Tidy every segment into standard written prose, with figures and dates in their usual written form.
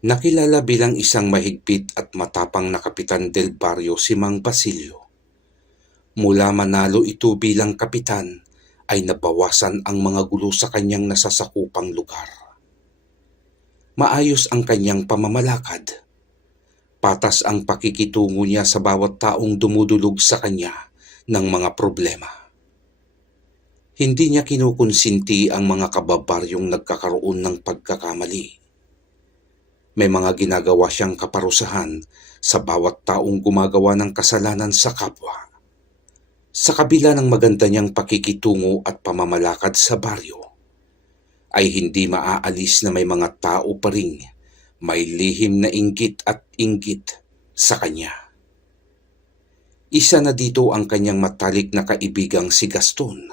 Nakilala bilang isang mahigpit at matapang na kapitan del baryo si Mang Basilio. Mula manalo ito bilang kapitan ay nabawasan ang mga gulo sa kanyang nasasakupang lugar. Maayos ang kanyang pamamalakad. Patas ang pakikitungo niya sa bawat taong dumudulog sa kanya ng mga problema. Hindi niya kinukonsinti ang mga kababaryong nagkakaroon ng pagkakamali. May mga ginagawa siyang kaparusahan sa bawat taong gumagawa ng kasalanan sa kapwa. Sa kabila ng maganda niyang pakikitungo at pamamalakad sa baryo, ay hindi maaalis na may mga tao pa ring may lihim na inggit at inggit sa kanya. Isa na dito ang kanyang matalik na kaibigang si Gaston.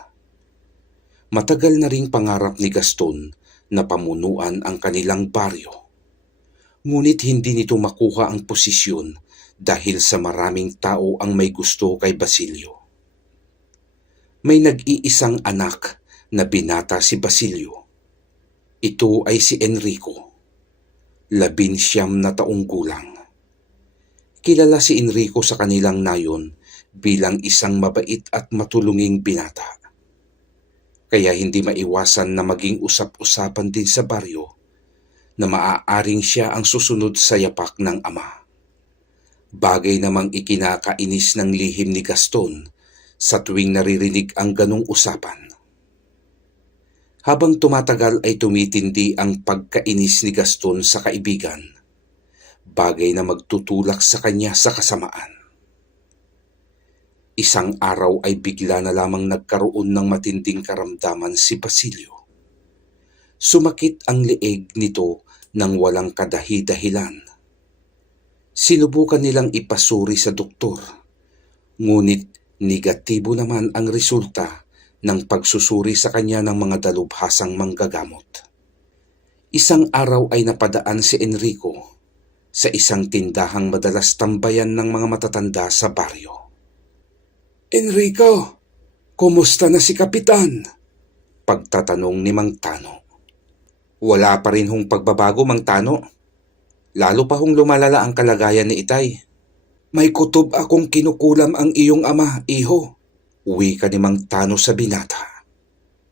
Matagal na ring pangarap ni Gaston na pamunuan ang kanilang baryo. Ngunit hindi nito makuha ang posisyon dahil sa maraming tao ang may gusto kay Basilio. May nag-iisang anak na binata si Basilio. Ito ay si Enrico, 19 na taong gulang. Kilala si Enrico sa kanilang nayon bilang isang mabait at matulunging binata. Kaya hindi maiwasan na maging usap-usapan din sa baryo na maaaring siya ang susunod sa yapak ng ama. Bagay namang ikinakainis ng lihim ni Gaston sa tuwing naririnig ang ganong usapan. Habang tumatagal ay tumitindi ang pagkainis ni Gaston sa kaibigan, bagay na magtutulak sa kanya sa kasamaan. Isang araw ay bigla na lamang nagkaroon ng matinding karamdaman si Basilio. Sumakit ang leeg nito nang walang kadahi-dahilan. Sinubukan nilang ipasuri sa doktor, ngunit negatibo naman ang resulta ng pagsusuri sa kanya ng mga dalubhasang manggagamot. Isang araw ay napadaan si Enrico sa isang tindahang madalas tambayan ng mga matatanda sa baryo. "Enrico, kumusta na si Kapitan?" pagtatanong ni Mang Tano. "Wala pa rin hong pagbabago, Mang Tano. Lalo pa hong lumalala ang kalagayan ni Itay." "May kutob akong kinukulam ang iyong ama, iho," wika ni Mang Tano sa binata.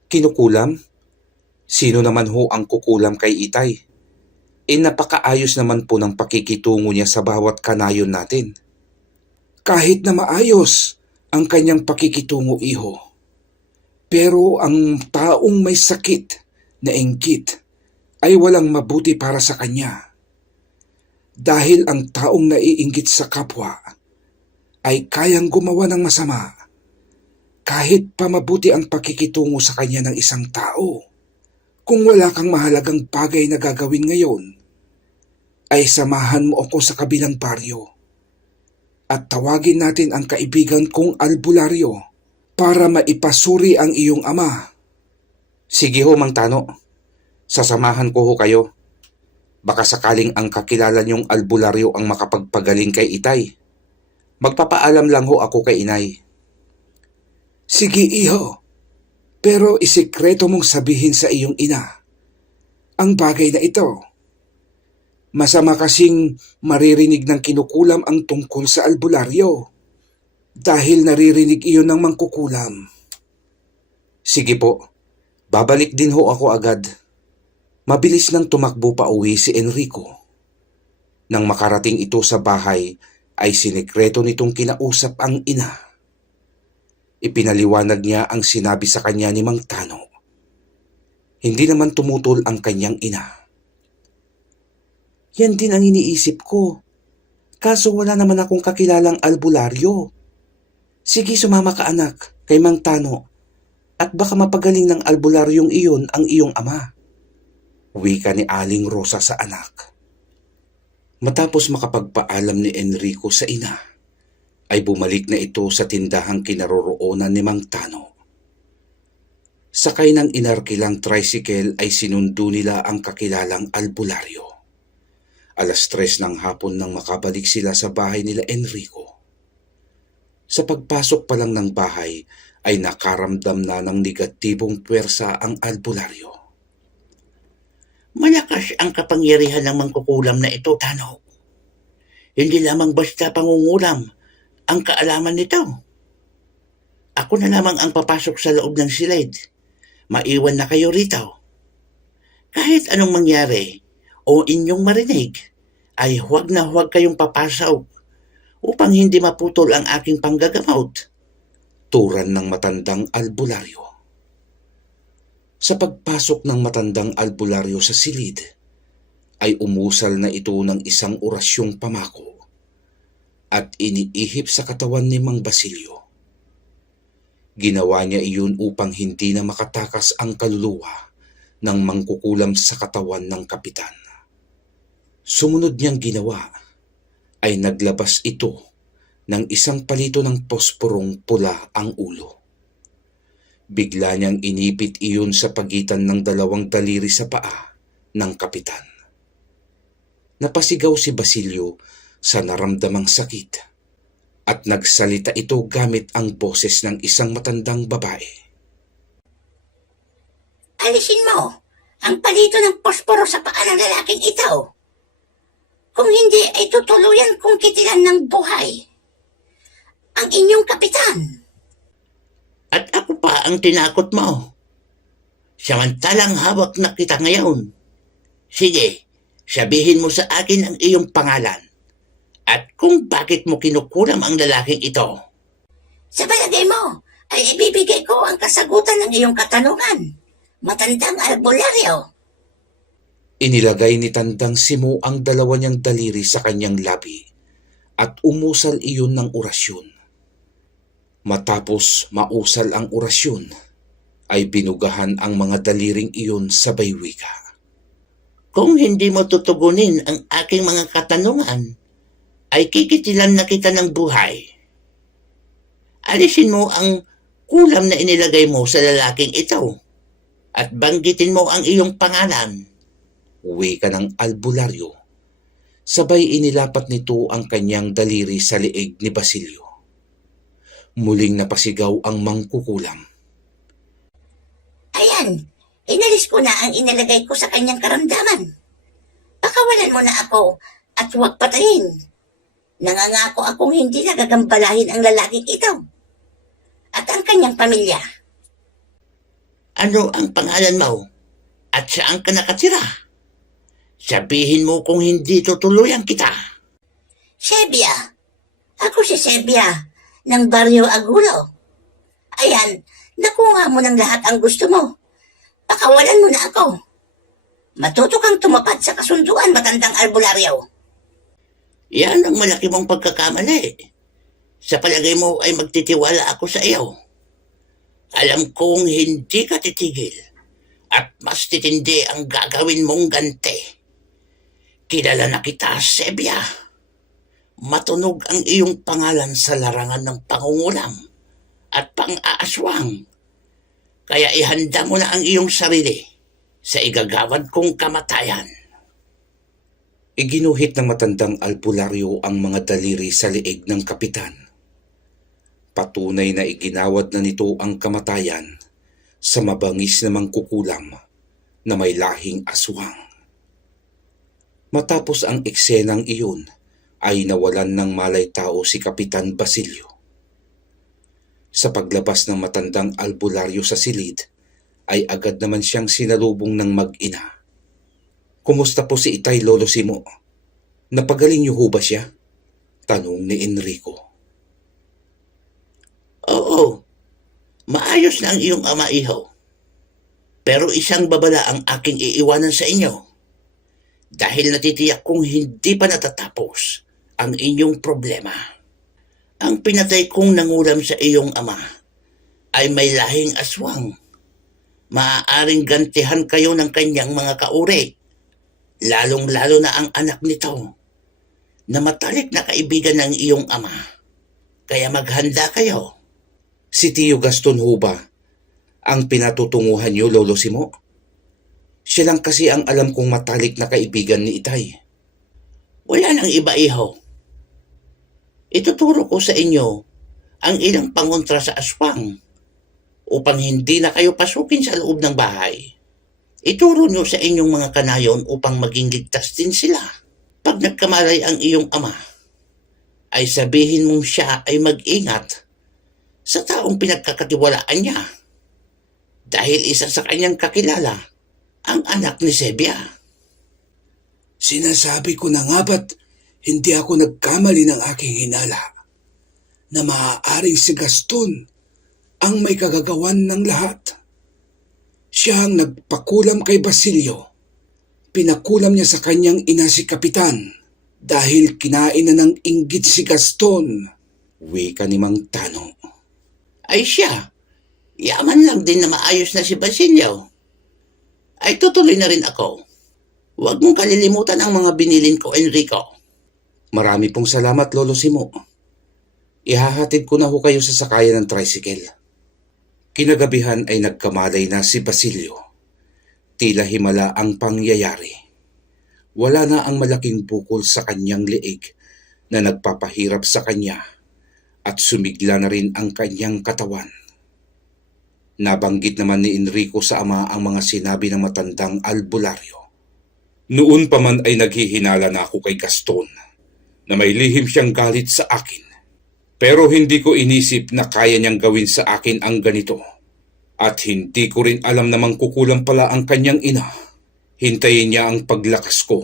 "Kinukulam? Sino naman ho ang kukulam kay Itay? Napakaayos naman po ng pakikitungo niya sa bawat kanayon natin." "Kahit na maayos ang kanyang pakikitungo, iho, pero ang taong may sakit na inggit ay walang mabuti para sa kanya. Dahil ang taong naiinggit sa kapwa ay kayang gumawa ng masama kahit pa mabuti ang pakikitungo sa kanya ng isang tao. Kung wala kang mahalagang bagay na gagawin ngayon, ay samahan mo ako sa kabilang baryo at tawagin natin ang kaibigan kong albularyo para maipasuri ang iyong ama." "Sige ho, Mang Tano. Sasamahan ko ho kayo. Baka sakaling ang kakilala niyong albularyo ang makapagpagaling kay Itay. Magpapaalam lang ho ako kay Inay." "Sige, iho. Pero isikreto mong sabihin sa iyong ina ang bagay na ito. Masama kasing maririnig ng kinukulam ang tungkol sa albularyo dahil naririnig iyon ng mangkukulam." "Sige po. Babalik din ho ako agad." Mabilis nang tumakbo pa uwi si Enrico. Nang makarating ito sa bahay, ay sinekreto nitong kinausap ang ina. Ipinaliwanag niya ang sinabi sa kanya ni Mang Tano. Hindi naman tumutol ang kanyang ina. "Yan din ang iniisip ko. Kaso wala naman akong kakilalang albularyo. Sige, sumama ka anak kay Mang Tano at baka mapagaling ng albularyong iyon ang iyong ama," wika ni Aling Rosa sa anak. Matapos makapagpaalam ni Enrico sa ina, ay bumalik na ito sa tindahang kinaroroonan ni Mang Tano. Sakay ng inarkilang tricycle ay sinundo nila ang kakilalang albularyo. 3:00 ng hapon nang makabalik sila sa bahay nila Enrico. Sa pagpasok pa lang ng bahay ay nakaramdam na ng negatibong puwersa ang albularyo. Malakas ang kapangyarihan ng mangkukulam na ito, Tano. Hindi lamang basta pangungulam ang kaalaman nito. Ako na lamang ang papasok sa loob ng silid. Maiwan na kayo rito. Kahit anong mangyari o inyong marinig, ay huwag na huwag kayong papasok upang hindi maputol ang aking panggagamot. Turan ng matandang albularyo. Sa pagpasok ng matandang albularyo sa silid, ay umusal na ito ng isang orasyong pamako at iniihip sa katawan ni Mang Basilio. Ginawa niya iyon upang hindi na makatakas ang kaluluwa ng mangkukulam sa katawan ng kapitan. Sumunod niyang ginawa ay naglabas ito ng isang palito ng posporong pula ang ulo. Bigla niyang inipit iyon sa pagitan ng dalawang daliri sa paa ng kapitan. Napasigaw si Basilio sa naramdamang sakit at nagsalita ito gamit ang boses ng isang matandang babae. Alisin mo ang palito ng posporo sa paa ng lalaking ito. Kung hindi ay tutuluyan kong kitilan ng buhay ang inyong kapitan. At ako pa ang tinakot mo. Samantalang hawak na kita ngayon. Sige, sabihin mo sa akin ang iyong pangalan at kung bakit mo kinukulam ang lalaking ito. Sa palagay mo ay ibibigay ko ang kasagutan ng iyong katanungan, matandang albularyo. Inilagay ni Tandang Simo ang dalawa niyang daliri sa kanyang labi at umusal iyon ng orasyon. Matapos mausal ang orasyon, ay binugahan ang mga daliring iyon sa baywika. Kung hindi mo tutugunin ang aking mga katanungan, ay kikitilan na kita ng buhay. Alisin mo ang kulam na inilagay mo sa lalaking ito at banggitin mo ang iyong pangalan. Wika ng albularyo. Sabay inilapat nito ang kanyang daliri sa liig ni Basilio. Muling napasigaw ang mangkukulam. Ayan, inalis ko na ang inilagay ko sa kanyang karamdaman. Pakawalan mo na ako at huwag patayin. Nangangako akong hindi nagagambalahin ang lalaking ito at ang kanyang pamilya. Ano ang pangalan mo? At saan ka nakatira? Sabihin mo kung hindi tutuluyan kita. Sebia. Ako si Sebia ng Barrio Agulo. Ayan, nakuha mo ng lahat ang gusto mo. Pakawalan mo na ako. Matuto kang tumapad sa kasunduan, matandang albularyo. Yan ang malaki mong pagkakamali. Sa palagay mo ay magtitiwala ako sa iyo. Alam kong hindi ka titigil at mas titindi ang gagawin mong ganti. Kilala na kita, Sebia. Matunog ang iyong pangalan sa larangan ng pangungulam at pang-aaswang. Kaya ihanda mo na ang iyong sarili sa igagawad kong kamatayan. Iginuhit ng matandang albularyo ang mga daliri sa liig ng kapitan. Patunay na iginawad na nito ang kamatayan sa mabangis na mangkukulam na may lahing aswang. Matapos ang eksenang iyon, ay nawalan ng malay tao si Kapitan Basilio. Sa paglabas ng matandang albularyo sa silid, ay agad naman siyang sinalubong ng mag-ina. Kumusta po si Itay, Lolo Simo? Napagaling niyo ho ba siya? Tanong ni Enrico. Oo, maayos na ang iyong ama, iho. Pero isang babala ang aking iiwanan sa inyo. Dahil natitiyak kong hindi pa natatapos ang inyong problema. Ang pinatay kong nangulam sa iyong ama ay may lahing aswang. Maaaring gantihan kayo ng kanyang mga kauri, lalong-lalo na ang anak nito, na matalik na kaibigan ng iyong ama. Kaya maghanda kayo. Si Tio Gaston ho ba ang pinatutunguhan niyo, Lolo Simo? Siya lang kasi ang alam kong matalik na kaibigan ni Itay. Wala nang iba, iho. Ituturo ko sa inyo ang ilang pangontra sa aswang upang hindi na kayo pasukin sa loob ng bahay. Ituro niyo sa inyong mga kanayon upang maging ligtas din sila. Pag nagkamalay ang iyong ama, ay sabihin mong siya ay mag-ingat sa taong pinagkakatiwalaan niya dahil isa sa kanyang kakilala ang anak ni Sebia. Sinasabi ko na nga ba't hindi ako nagkamali ng aking hinala na maaaring si Gaston ang may kagagawan ng lahat. Siya ang nagpakulam kay Basilio. Pinakulam niya sa kanyang ina si Kapitan dahil kinain na ng inggit si Gaston. Wika ni Mang Tano. Ay siya, yaman lang din na maayos na si Basilio. Ay tutuloy na rin ako. Huwag mong kalilimutan ang mga binilin ko, Enrico. Marami pong salamat, Lolo Simo. Ihahatid ko na ho kayo sa sakayan ng tricycle. Kinagabihan ay nagkamalay na si Basilio. Tila himala ang pangyayari. Wala na ang malaking bukol sa kanyang liig na nagpapahirap sa kanya at sumigla na rin ang kanyang katawan. Nabanggit naman ni Enrico sa ama ang mga sinabi ng matandang albularyo. Noon pa man ay naghihinala na ako kay Gaston na may lihim siyang galit sa akin. Pero hindi ko inisip na kaya niyang gawin sa akin ang ganito. At hindi ko rin alam na mangkukulam pala ang kanyang ina. Hintayin niya ang paglakas ko.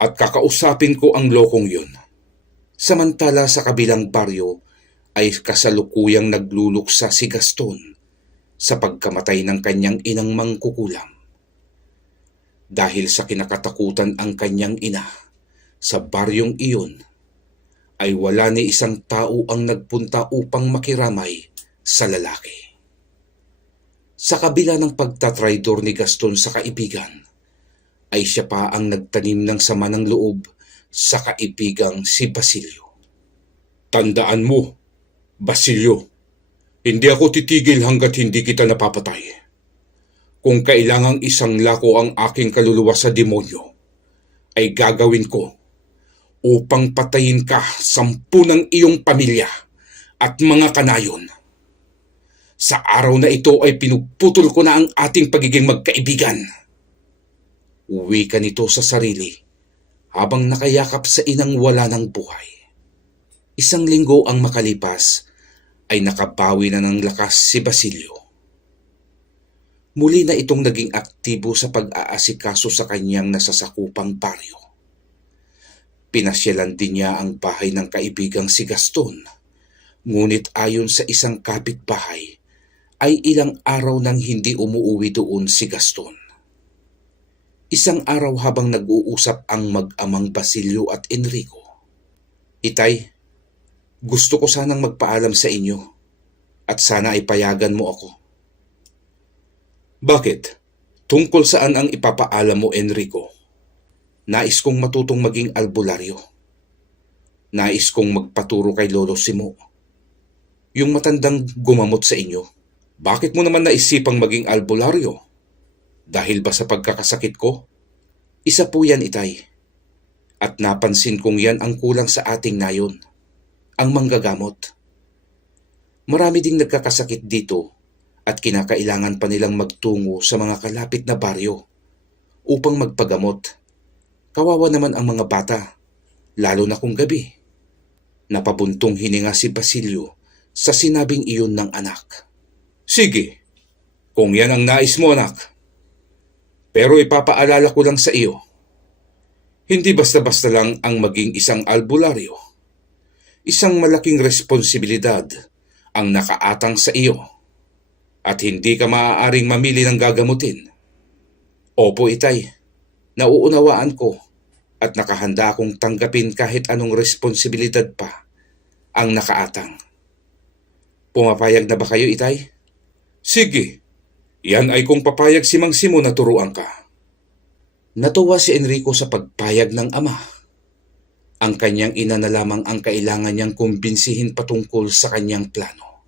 At kakausapin ko ang lokong yun. Samantala sa kabilang baryo ay kasalukuyang nagluluksa si Gaston sa pagkamatay ng kanyang inang mangkukulam. Dahil sa kinakatakutan ang kanyang ina, sa baryong iyon ay wala ni isang tao ang nagpunta upang makiramay sa lalaki. Sa kabila ng pagtatraidor ni Gaston sa kaibigan, ay siya pa ang nagtanim ng sama ng loob sa kaibigang si Basilio. Tandaan mo, Basilio, hindi ako titigil hanggat hindi kita napapatay. Kung kailangang isang lako ang aking kaluluwa sa demonyo, ay gagawin ko upang patayin ka 10 ng iyong pamilya at mga kanayon. Sa araw na ito ay pinuputol ko na ang ating pagiging magkaibigan. Uwi ka nito sa sarili habang nakayakap sa inang wala ng buhay. 1 linggo ang makalipas ay nakabawi na ng lakas si Basilio. Muli na itong naging aktibo sa pag-aasikaso sa kanyang nasasakupang baryo. Pinasyalan din niya ang bahay ng kaibigang si Gaston, ngunit ayon sa isang kapitbahay, ay ilang araw nang hindi umuuwi doon si Gaston. Isang araw habang nag-uusap ang mag-amang Basilio at Enrico. Itay, gusto ko sanang magpaalam sa inyo at sana ay payagan mo ako. Bakit? Tungkol saan ang ipapaalam mo, Enrico? Nais kong matutong maging albularyo. Nais kong magpaturo kay Lolo Simo. Yung matandang gumamot sa inyo. Bakit mo naman naisipang maging albularyo? Dahil ba sa pagkakasakit ko? Isa po yan, Itay. At napansin kong yan ang kulang sa ating nayon. Ang manggagamot. Marami ding nagkakasakit dito at kinakailangan pa nilang magtungo sa mga kalapit na baryo upang magpagamot. Kawawa naman ang mga bata, lalo na kung gabi. Napabuntong hininga si Basilio sa sinabing iyon ng anak. Sige, kung yan ang nais mo, anak. Pero ipapaalala ko lang sa iyo, hindi basta-basta lang ang maging isang albularyo. Isang malaking responsibilidad ang nakaatang sa iyo at hindi ka maaaring mamili ng gagamutin. Opo, Itay, nauunawaan ko at nakahanda akong tanggapin kahit anong responsibilidad pa ang nakaatang. Pumapayag na ba kayo, Itay? Sige, yan ay kung papayag si Mang Simo na turuan ka. Natuwa si Enrico sa pagpayag ng ama. Ang kanyang ina na lamang ang kailangan niyang kumbinsihin patungkol sa kanyang plano.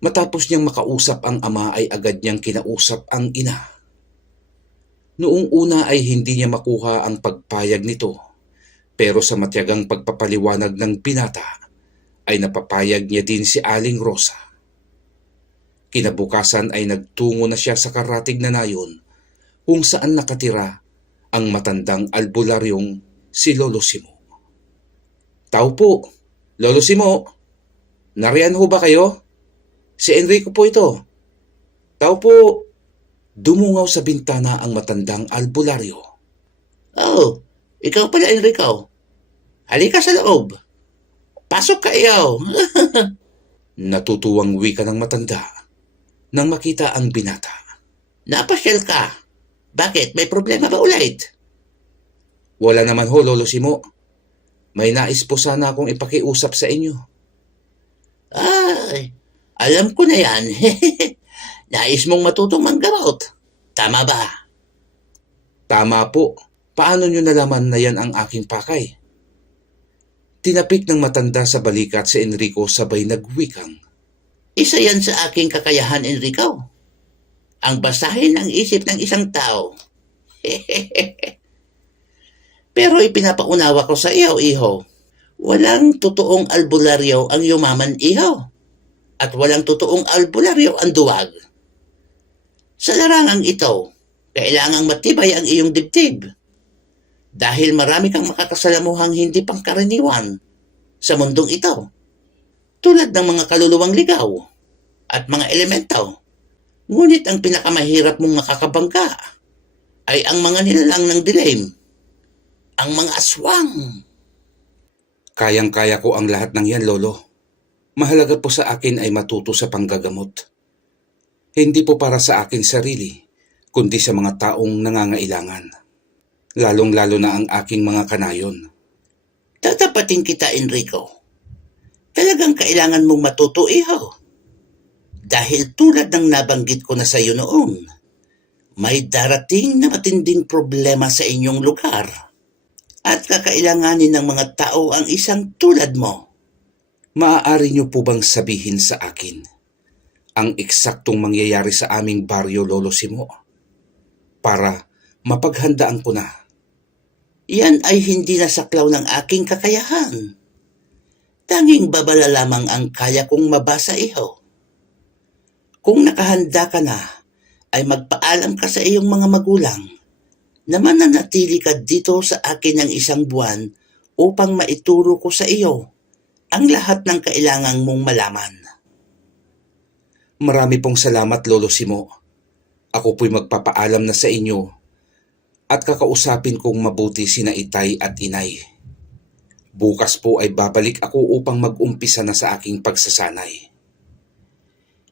Matapos niyang makausap ang ama ay agad niyang kinausap ang ina. Noong una ay hindi niya makuha ang pagpayag nito, pero sa matyagang pagpapaliwanag ng binata ay napapayag niya din si Aling Rosa. Kinabukasan ay nagtungo na siya sa karatig na nayon kung saan nakatira ang matandang albularyong si Lolo Simo. Tao po, Lolo Simo, nariyan ho ba kayo? Si Enrico po ito. Tao po, dumungaw sa bintana ang matandang albularyo. Oh, ikaw pala, Enrico. Halika sa loob. Pasok ka, iyo. Natutuwang wika ng matanda nang makita ang binata. Napasyal ka. Bakit? May problema ba ulit? Wala naman ho, Lolo Simo. May nais po sana akong ipakiusap sa inyo. Ay, alam ko na yan. Nais mong matutong manggamot. Tama ba? Tama po. Paano nyo nalaman na yan ang aking pakay? Tinapik ng matanda sa balikat si Enrico sabay nagwikang. Isa yan sa aking kakayahan, Enrico. Ang basahin ang isip ng isang tao. Pero ipinapaunawa ko sa iyo, iho. Walang totoong albularyo ang yumaman, iho. At walang totoong albularyo ang duwag. Sa larangang ito, kailangang matibay ang iyong dibdib. Dahil marami kang makakasalamuhang hindi pangkaraniwan sa mundong ito. Tulad ng mga kaluluwang ligaw at mga elemento. Ngunit ang pinakamahirap mong makakabangga ay ang mga nilalang ng dilim, ang mga aswang. Kayang-kaya ko ang lahat ng yan, Lolo. Mahalaga po sa akin ay matuto sa panggagamot. Hindi po para sa akin sarili, kundi sa mga taong nangangailangan. Lalong-lalo na ang aking mga kanayon. Tatapatin kita, Enrico. Talagang kailangan mong matuto, iho. Dahil tulad ng nabanggit ko na sa iyo noon, may darating na matinding problema sa inyong lugar at kakailanganin ng mga tao ang isang tulad mo. Maaari niyo po bang sabihin sa akin ang eksaktong mangyayari sa aming baryo, Lolo Simo? Para mapaghandaan ko na. Yan ay hindi nasaklaw ng aking kakayahan. Tanging babala lamang ang kaya kong mabasa, iho. Kung nakahanda ka na, ay magpaalam ka sa iyong mga magulang na mananatili ka dito sa akin ng 1 buwan upang maituro ko sa iyo ang lahat ng kailangang mong malaman. Marami pong salamat, Lolo Simo. Ako po'y magpapaalam na sa inyo at kakausapin kong mabuti sina Itay at Inay. Bukas po ay babalik ako upang mag-umpisa na sa aking pagsasanay.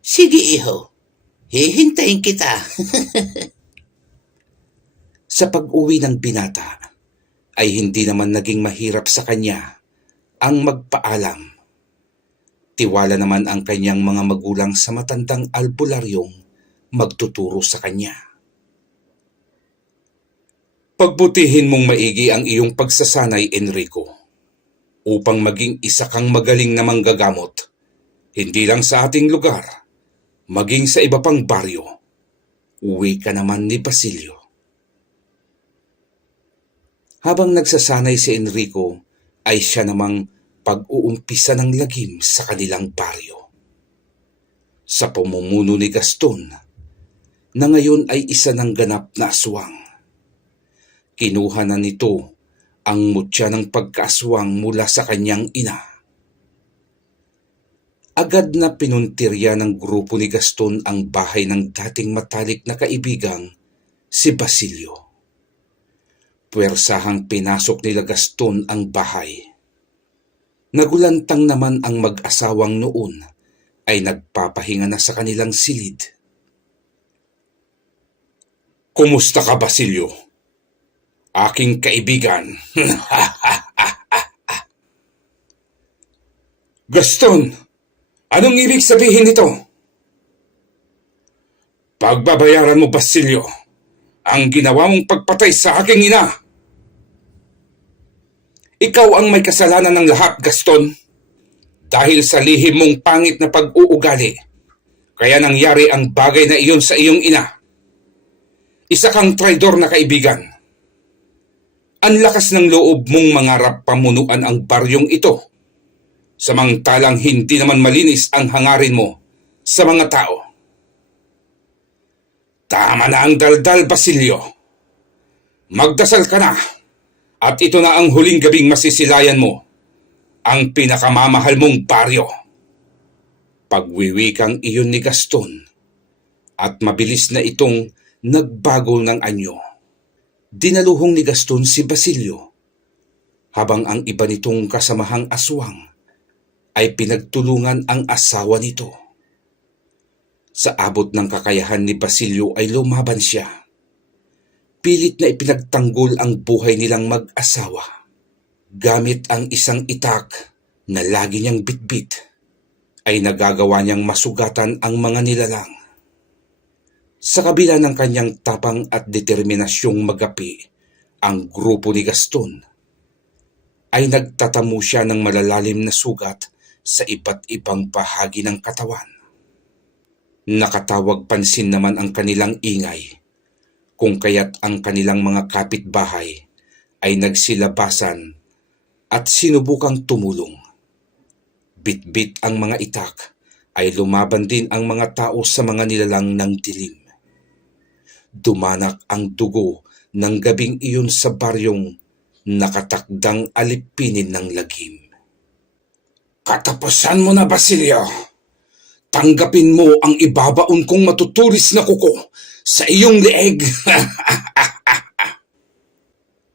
Sige, iho. Hihintayin kita. Sa pag-uwi ng binata, ay hindi naman naging mahirap sa kanya ang magpaalam. Tiwala naman ang kanyang mga magulang sa matandang albularyong magtuturo sa kanya. Pagbutihin mong maigi ang iyong pagsasanay, Enrico, upang maging isa kang magaling na manggagamot, hindi lang sa ating lugar, maging sa iba pang baryo. Uwi ka naman ni Basilio. Habang nagsasanay si Enrico, ay siya namang pag-uumpisa ng lagim sa kanilang baryo. Sa pamumuno ni Gaston, na ngayon ay isa ng ganap na aswang. Kinuha na nito ang mutya ng pagkaaswang mula sa kanyang ina. Agad na pinuntirya ng grupo ni Gaston ang bahay ng dating matalik na kaibigang si Basilio. Puwersahang pinasok nila Gaston ang bahay. Nagulantang naman ang mag-asawang noon ay nagpapahinga na sa kanilang silid. Kumusta ka, Basilio? Aking kaibigan. Gaston! Anong ibig sabihin nito? Pagbabayaran mo, Basilio, ang ginawa mong pagpatay sa aking ina. Ikaw ang may kasalanan ng lahat, Gaston. Dahil sa lihim mong pangit na pag-uugali, kaya nangyari ang bagay na iyon sa iyong ina. Isa kang traidor na kaibigan. Ang lakas ng loob mong mangarap pamunuan ang baryong ito, samantalang hindi naman malinis ang hangarin mo sa mga tao. Tama na ang daldal, Basilio. Magdasal ka na. At ito na ang huling gabing masisilayan mo. Ang pinakamamahal mong baryo. Pagwiwikang iyon ni Gaston. At mabilis na itong nagbago ng anyo. Dinaluhong ni Gaston si Basilio. Habang ang iba nitong kasamahang aswang ay pinagtulungan ang asawa nito. Sa abot ng kakayahan ni Basilio ay lumaban siya. Pilit na ipinagtanggol ang buhay nilang mag-asawa. Gamit ang isang itak na lagi niyang bitbit, ay nagagawa niyang masugatan ang mga nilalang. Sa kabila ng kanyang tapang at determinasyong magapi, ang grupo ni Gaston ay nagtatamo siya ng malalalim na sugat sa iba't ibang bahagi ng katawan. Nakatawag pansin naman ang kanilang ingay, kung kaya't ang kanilang mga kapitbahay ay nagsilabasan at sinubukang tumulong. Bitbit ang mga itak, ay lumaban din ang mga tao sa mga nilalang ng dilim. Dumanak ang dugo ng gabing iyon sa baryong nakatakdang alipinin ng lagim. Katapusan mo na, Basilio. Tanggapin mo ang ibabaon kong matutulis na kuko sa iyong leeg.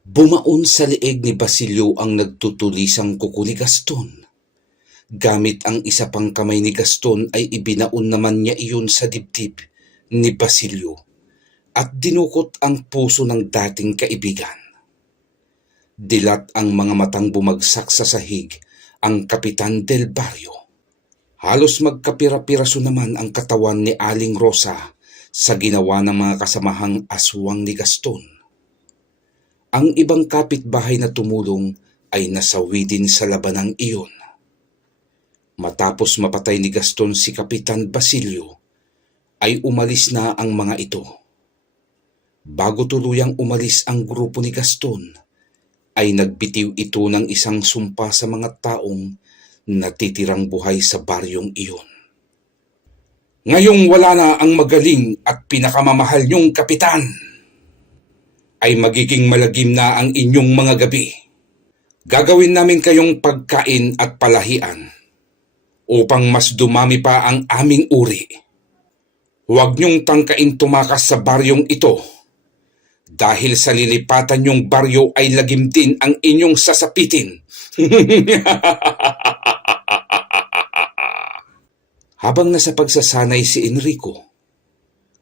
Bumaon sa leeg ni Basilio ang nagtutulisang kuko ni Gaston. Gamit ang isa pang kamay ni Gaston ay ibinaon naman niya iyon sa dibdib ni Basilio at dinukot ang puso ng dating kaibigan. Dilat ang mga matang bumagsak sa sahig ang Kapitan del Barrio. Halos magkapira-piraso naman ang katawan ni Aling Rosa sa ginawa ng mga kasamahang aswang ni Gaston. Ang ibang kapitbahay na tumulong ay nasawi din sa labanang iyon. Matapos mapatay ni Gaston si Kapitan Basilio, ay umalis na ang mga ito. Bago tuluyang umalis ang grupo ni Gaston, ay nagbitiw ito ng isang sumpa sa mga taong natitirang buhay sa baryong iyon. Ngayong wala na ang magaling at pinakamamahal niyong kapitan, ay magiging malagim na ang inyong mga gabi. Gagawin namin kayong pagkain at palahian upang mas dumami pa ang aming uri. Huwag niyong tangkain tumakas sa baryong ito dahil sa lilipatan niyong baryo ay lagim din ang inyong sasapitin. Habang nasa pagsasanay si Enrico,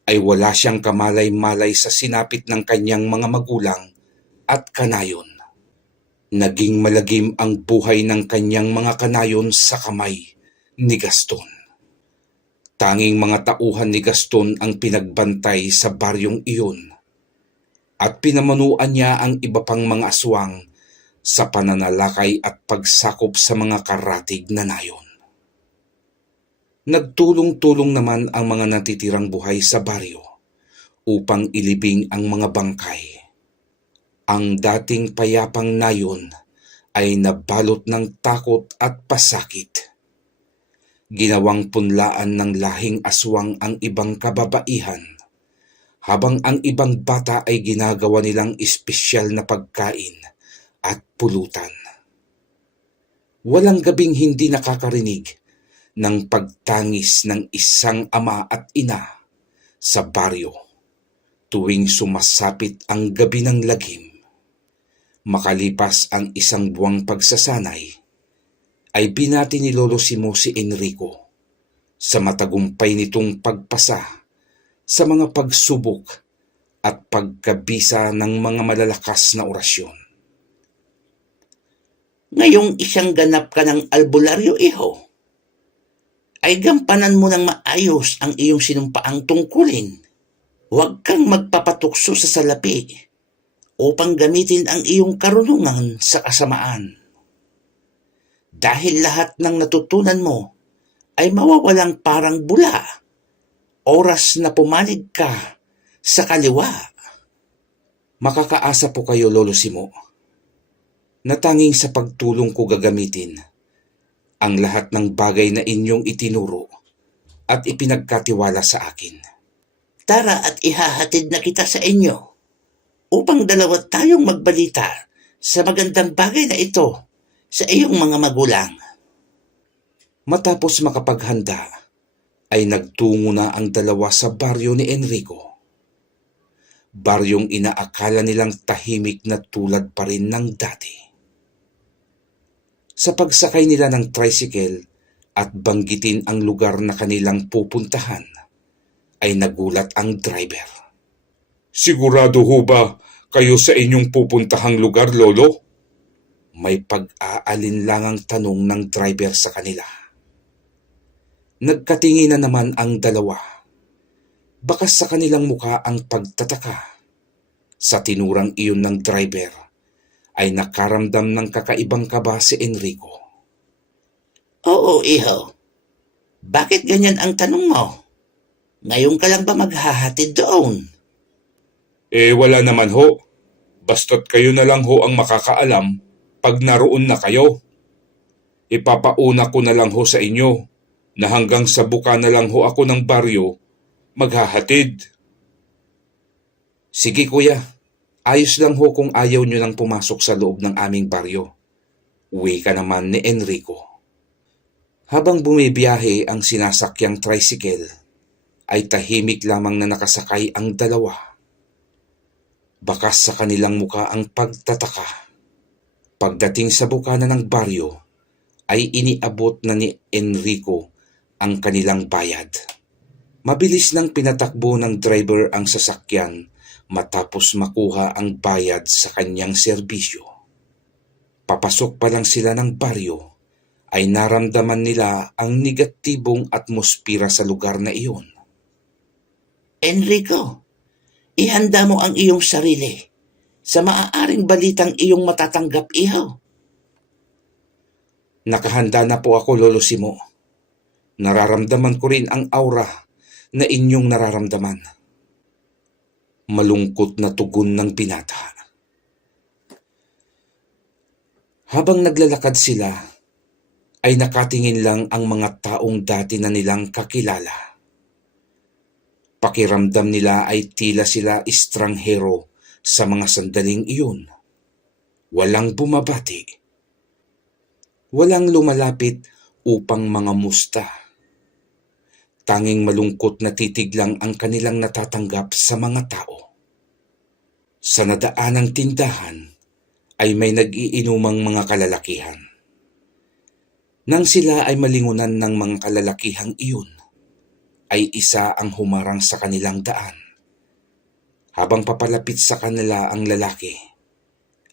ay wala siyang kamalay-malay sa sinapit ng kanyang mga magulang at kanayon. Naging malagim ang buhay ng kanyang mga kanayon sa kamay ni Gaston. Tanging mga tauhan ni Gaston ang pinagbantay sa baryong iyon at pinamanuan niya ang iba pang mga aswang sa pananalakay at pagsakop sa mga karatig na nayon. Nagtulong-tulong naman ang mga natitirang buhay sa baryo upang ilibing ang mga bangkay. Ang dating payapang nayon ay nabalot ng takot at pasakit. Ginawang punlaan ng lahing aswang ang ibang kababaihan, habang ang ibang bata ay ginagawa nilang espesyal na pagkain at pulutan. Walang gabing hindi nakakarinig ng pagtangis ng isang ama at ina sa baryo tuwing sumasapit ang gabi ng lagim. Makalipas ang isang buwang pagsasanay, ay binati ni Lolo Simo si Enrico sa matagumpay nitong pagpasa sa mga pagsubok at pagkabisa ng mga malalakas na orasyon. Ngayong isang ganap ka ng albularyo, iho, ay gampanan mo ng maayos ang iyong sinumpaang tungkulin. Huwag kang magpapatukso sa salapi upang gamitin ang iyong karunungan sa kasamaan. Dahil lahat ng natutunan mo ay mawawalang parang bula oras na pumalig ka sa kaliwa. Makakaasa po kayo, Lolo Simo, na tanging sa pagtulong ko gagamitin ang lahat ng bagay na inyong itinuro at ipinagkatiwala sa akin. Tara at ihahatid na kita sa inyo upang dalawa tayong magbalita sa magandang bagay na ito sa iyong mga magulang. Matapos makapaghanda, ay nagtungo na ang dalawa sa baryo ni Enrico. Baryong inaakala nilang tahimik na tulad pa rin ng dati. Sa pagsakay nila ng tricycle at banggitin ang lugar na kanilang pupuntahan, ay nagulat ang driver. Sigurado ho ba kayo sa inyong pupuntahang lugar, Lolo? May pag-aalinlangang tanong ng driver sa kanila. Nagkatinginan naman ang dalawa. Bakas sa kanilang muka ang pagtataka. Sa tinurang iyon ng driver, ay nakaramdam ng kakaibang kaba si Enrico. Oo, iho. Bakit ganyan ang tanong mo? Ngayon ka lang ba maghahatid doon? Wala naman ho. Basta't kayo na lang ho ang makakaalam pag naroon na kayo. Ipapauna ko na lang ho sa inyo na hanggang sa buka na lang ho ako ng baryo maghahatid. Sige kuya, ayos lang ho kung ayaw nyo nang pumasok sa loob ng aming baryo. Uwi ka naman ni Enrico. Habang bumibiyahe ang sinasakyang tricycle, ay tahimik lamang na nakasakay ang dalawa. Bakas sa kanilang muka ang pagtataka. Pagdating sa bukana ng baryo, ay iniabot na ni Enrico ang kanilang bayad. Mabilis nang pinatakbo ng driver ang sasakyan matapos makuha ang bayad sa kanyang serbisyo. Papasok pa lang sila ng baryo, ay naramdaman nila ang negatibong atmospira sa lugar na iyon. Enrico, ihanda mo ang iyong sarili sa maaaring balitang iyong matatanggap, iho. Nakahanda na po ako, Lolo Simo. Nararamdaman ko rin ang aura na inyong nararamdaman. Malungkot na tugon ng binata. Habang naglalakad sila, ay nakatingin lang ang mga taong dati na nilang kakilala. Pakiramdam nila ay tila sila estranghero sa mga sandaling iyon. Walang bumabati. Walang lumalapit upang mangamusta. Tanging malungkot na titig lang ang kanilang natatanggap sa mga tao. Sa nadaanang tindahan ay may nag-iinumang mga kalalakihan. Nang sila ay malingunan ng mga kalalakihang iyon, ay isa ang humarang sa kanilang daan. Habang papalapit sa kanila ang lalaki,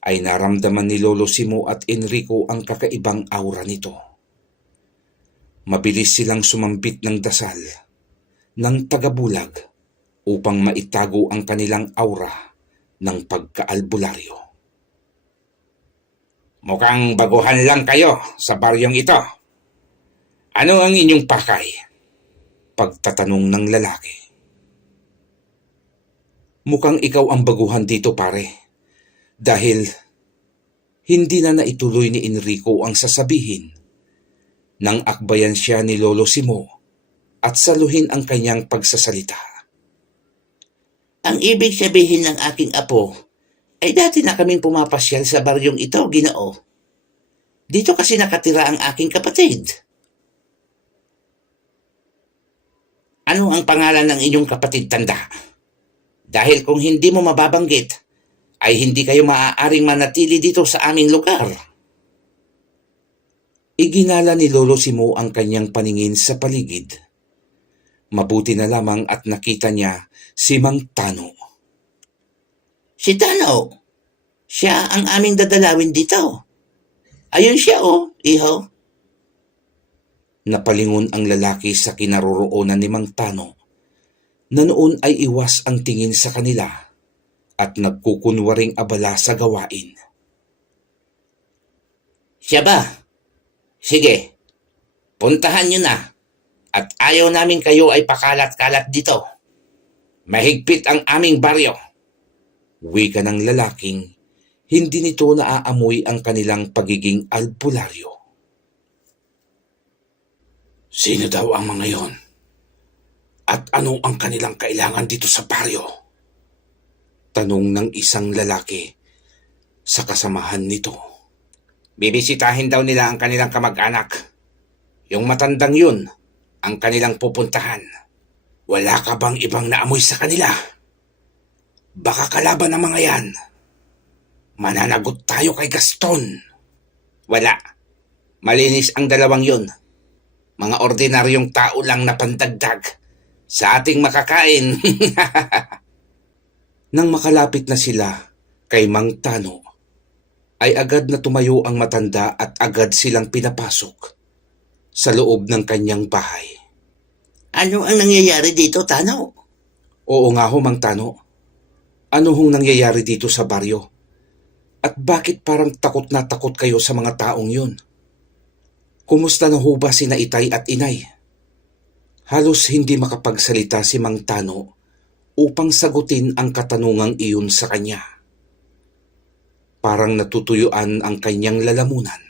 ay naramdaman ni Lolo Simo at Enrico ang kakaibang aura nito. Mabilis silang sumambit ng dasal ng tagabulag upang maitago ang kanilang aura ng pagkaalbularyo. Mukhang baguhan lang kayo sa baryong ito. Ano ang inyong pakay? Pagtatanong ng lalaki. Mukhang ikaw ang baguhan dito, pare. Dahil hindi na naituloy ni Enrico ang sasabihin nang akbayan siya ni Lolo Simo at saluhin ang kanyang pagsasalita. Ang ibig sabihin ng aking apo ay dati na kaming pumapasyal sa baryong ito, Ginoo. Dito kasi nakatira ang aking kapatid. Ano ang pangalan ng inyong kapatid, tanda? Dahil kung hindi mo mababanggit, ay hindi kayo maaaring manatili dito sa aming lugar. Iginala ni Lolo Simo ang kanyang paningin sa paligid. Mabuti na lamang at nakita niya si Mang Tano. Si Tano, siya ang aming dadalawin dito. Ayun siya, iho. Napalingon ang lalaki sa kinaroroonan ni Mang Tano, na noon ay iwas ang tingin sa kanila at nagkukunwaring abala sa gawain. Siya ba? Sige, puntahan nyo na at ayaw namin kayo ay pakalat-kalat dito. Mahigpit ang aming baryo. Wika ng lalaking hindi nito naaamoy ang kanilang pagiging albularyo. Sino daw ang mga yon? At ano ang kanilang kailangan dito sa baryo? Tanong ng isang lalaki sa kasamahan nito. Bibisitahin daw nila ang kanilang kamag-anak. Yung matandang yun, ang kanilang pupuntahan. Wala ka bang ibang naamoy sa kanila? Baka kalaban ng mga yan. Mananagot tayo kay Gaston. Wala. Malinis ang dalawang yun. Mga ordinaryong tao lang na pandagdag sa ating makakain. Nang makalapit na sila kay Mang Tano, ay agad na tumayo ang matanda at agad silang pinapasok sa loob ng kanyang bahay. Ano ang nangyayari dito, Tano? Oo nga ho, Mang Tano. Ano hong nangyayari dito sa baryo? At bakit parang takot na takot kayo sa mga taong yun? Kumusta na ho ba sina Itay at Inay? Halos hindi makapagsalita si Mang Tano upang sagutin ang katanungang iyon sa kanya. Parang natutuyuan ang kanyang lalamunan.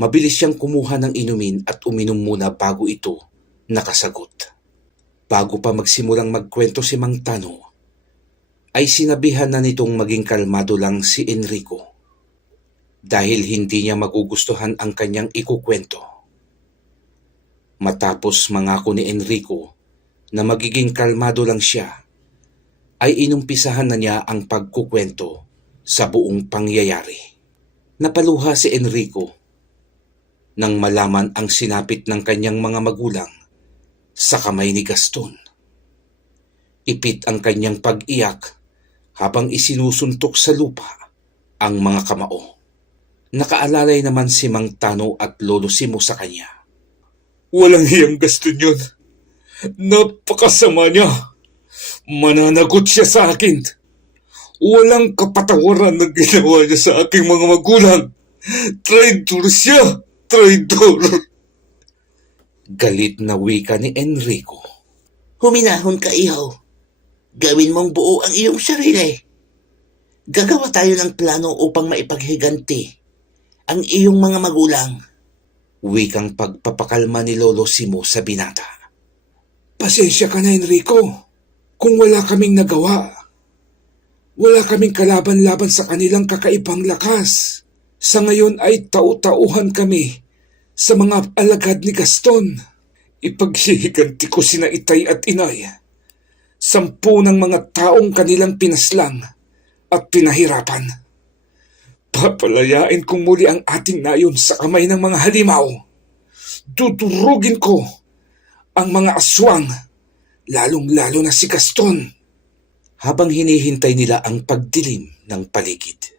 Mabilis siyang kumuha ng inumin at uminom muna bago ito nakasagot. Bago pa magsimulang magkwento si Mang Tano, ay sinabihan na nitong maging kalmado lang si Enrico dahil hindi niya magugustuhan ang kanyang ikukwento. Matapos mangako ni Enrico na magiging kalmado lang siya, ay inumpisahan na niya ang pagkukwento sa buong pangyayari. Napaluha si Enrico nang malaman ang sinapit ng kanyang mga magulang sa kamay ni Gaston. Ipit ang kanyang pag-iyak habang isinusuntok sa lupa ang mga kamao. Nakaalalay naman si Mang Tano at Lolo Simo sa kanya. Walang hiyang Gaston yun. Napakasama niya. Mananagot siya sa akin. Walang kapatawaran na ginawa niya sa aking mga magulang. Traitor siya. Traitor. Galit na wika ni Enrico. Huminahon ka, ihaw. Gawin mong buo ang iyong sarili. Gagawa tayo ng plano upang maipaghiganti ang iyong mga magulang. Wikang pagpapakalma ni Lolo Simo sa binata. Pasensya ka na, Enrico. Kung wala kaming nagawa, wala kaming kalaban-laban sa kanilang kakaibang lakas. Sa ngayon ay tau-tauhan kami sa mga alagad ni Gaston. Ipaghihiganti ko sina Itay at Inay. 10 ng mga taong kanilang pinaslang at pinahirapan. Papalayain kong muli ang ating nayon sa kamay ng mga halimaw. Dudurugin ko ang mga aswang, lalong-lalo na si Gaston. Habang hinihintay nila ang pagdilim ng paligid.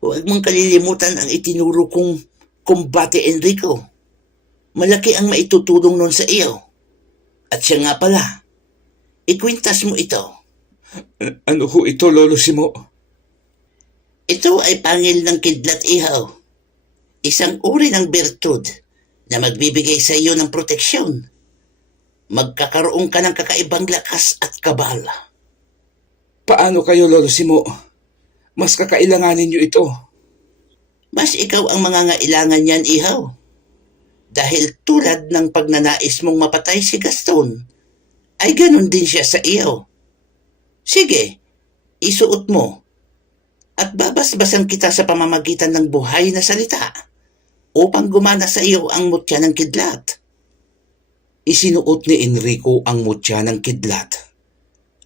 Huwag mong kalilimutan ang itinuro kong kumbate, Enrico. Malaki ang maitutulong nun sa iyo. At siya nga pala, ikwintas mo ito. Ano ho ito, Lolo Simo? Ito ay pangil ng kidlat, ihaw. Isang uri ng bertud na magbibigay sa iyo ng proteksyon. Magkakaroon ka ng kakaibang lakas at kabal. Paano kayo, Lolo Simo? Mas kakailanganin niyo ito. Mas ikaw ang mangangailangan niyan, ihaw. Dahil tulad ng pagnanais mong mapatay si Gaston, ay ganun din siya sa iyo. Sige, isuot mo. At babasbasan kita sa pamamagitan ng buhay na salita upang gumana sa iyo ang mutya ng kidlat. Isinuot ni Enrico ang mutya ng kidlat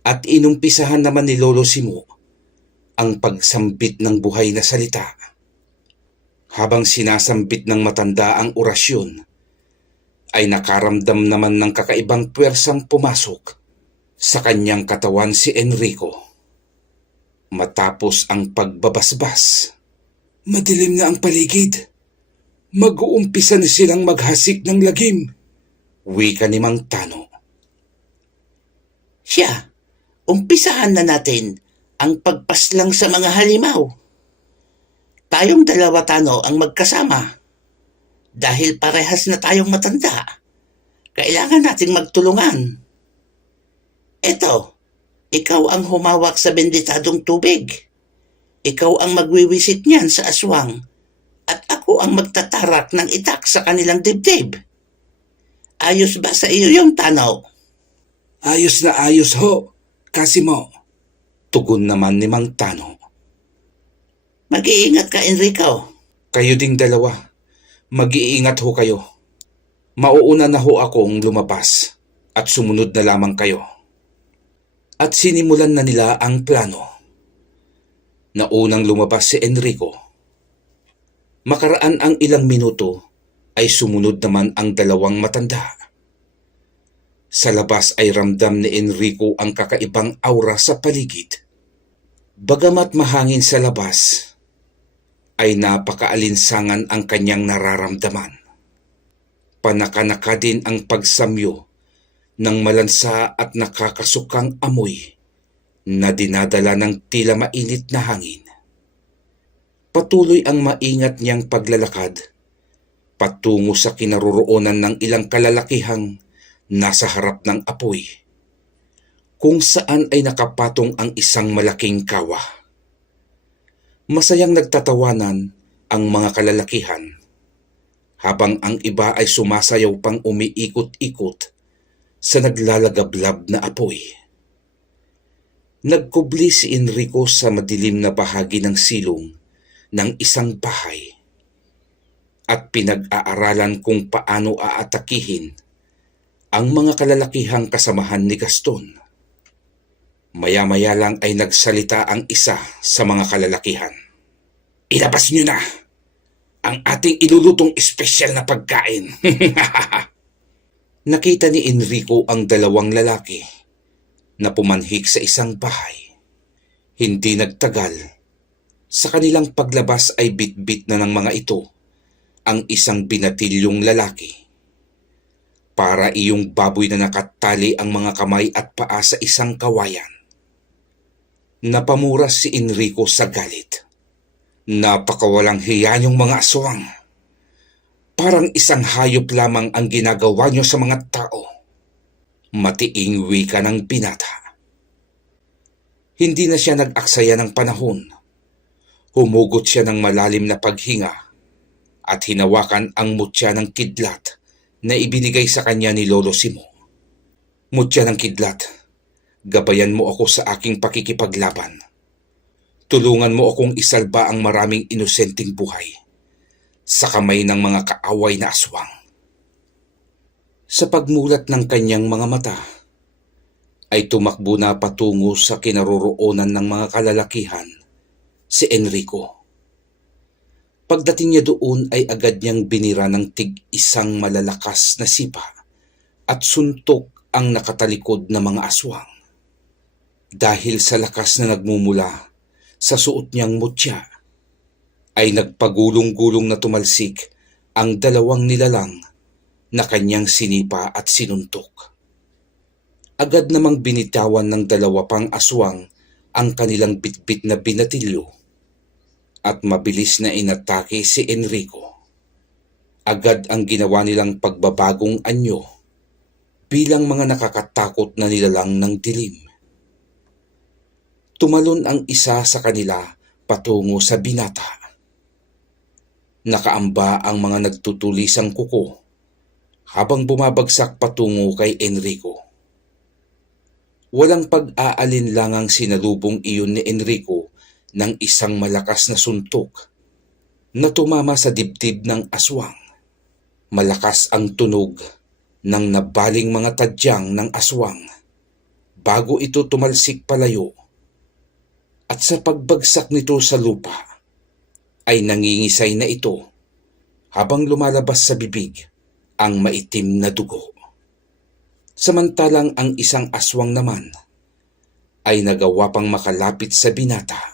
at inumpisahan naman ni Lolo Simo ang pagsambit ng buhay na salita. Habang sinasambit ng matanda ang orasyon, ay nakaramdam naman ng kakaibang puwersang pumasok sa kanyang katawan si Enrico. Matapos ang pagbabasbas, Madilim na ang paligid. Mag-uumpisa na silang maghasik ng lagim. wika ni Mang Tano. Siya, umpisahan na natin ang pagpaslang sa mga halimaw. Tayong dalawa, Tano, ang magkasama. Dahil parehas na tayong matanda, kailangan nating magtulungan. Eto, ikaw ang humawak sa benditadong tubig. Ikaw ang magwiwisit niyan sa aswang at ako ang magtatarak ng itak sa kanilang dibdib. Ayos ba sa iyo yung Tano? Ayos na ayos ho, Kasimo. Tugon naman ni Mang Tano. Mag-iingat ka, Enrico. Kayo ding dalawa, mag-iingat ho kayo. Mauuna na ho akong lumabas at sumunod na lamang kayo. At sinimulan na nila ang plano. Naunang lumabas si Enrico. Makaraan ang ilang minuto ay sumunod naman ang dalawang matanda. Sa labas ay ramdam ni Enrico ang kakaibang aura sa paligid. Bagamat mahangin sa labas, ay napakaalinsangan ang kanyang nararamdaman. Panakanaka din ang pagsamyo ng malansa at nakakasukang amoy na dinadala ng tila mainit na hangin. Patuloy ang maingat niyang paglalakad patungo sa kinaroroonan ng ilang kalalakihang nasa harap ng apoy, kung saan ay nakapatong ang isang malaking kawa. Masayang nagtatawanan ang mga kalalakihan, habang ang iba ay sumasayaw pang umiikot-ikot sa naglalagablab na apoy. Nagkubli si Enrico sa madilim na bahagi ng silong ng isang bahay at pinag-aaralan kung paano aatakihin ang mga kalalakihang kasamahan ni Gaston. Maya-maya lang ay nagsalita ang isa sa mga kalalakihan. Ilabas niyo na ang ating ilulutong espesyal na pagkain. Nakita ni Enrico ang dalawang lalaki na pumanhik sa isang bahay. Hindi nagtagal, sa kanilang paglabas ay bitbit na ng mga ito ang isang binatilyong lalaki. Para iyong baboy na nakatali ang mga kamay at paa sa isang kawayan. Napamuras si Enrico sa galit. Napakawalang hiya niyong mga aswang. Parang isang hayop lamang ang ginagawa niyo sa mga tao. Matiing wika ng binata. Hindi na siya nag-aksaya ng panahon. Humugot siya ng malalim na paghinga at hinawakan ang mutya ng kidlat na ibinigay sa kanya ni Lolo Simo. Mutya ng kidlat, gabayan mo ako sa aking pakikipaglaban. Tulungan mo akong isalba ang maraming inosenteng buhay sa kamay ng mga kaaway na aswang. Sa pagmulat ng kanyang mga mata, ay tumakbo na patungo sa kinaroroonan ng mga kalalakihan si Enrico. Pagdating niya doon ay agad niyang binira ng tig-isang malalakas na sipa at suntok ang nakatalikod na mga aswang. Dahil sa lakas na nagmumula sa suot niyang mutya, ay nagpagulong-gulong na tumalsik ang dalawang nilalang na kanyang sinipa at sinuntok. Agad namang binitawan ng dalawa pang aswang ang kanilang bitbit na binatilyo at mabilis na inatake si Enrico. Agad ang ginawa nilang pagbabagong anyo bilang mga nakakatakot na nilalang ng dilim. Tumalon ang isa sa kanila patungo sa binata. Nakaamba ang mga nagtutulisang kuko habang bumabagsak patungo kay Enrico. Walang pag-aalinlangang sinalubong iyon ni Enrico ng isang malakas na suntok na tumama sa dibdib ng aswang. Malakas ang tunog ng nabaling mga tadyang ng aswang bago ito tumalsik palayo, at sa pagbagsak nito sa lupa ay nangingisay na ito habang lumalabas sa bibig ang maitim na dugo. Samantalang ang isang aswang naman ay nagawa pang makalapit sa binata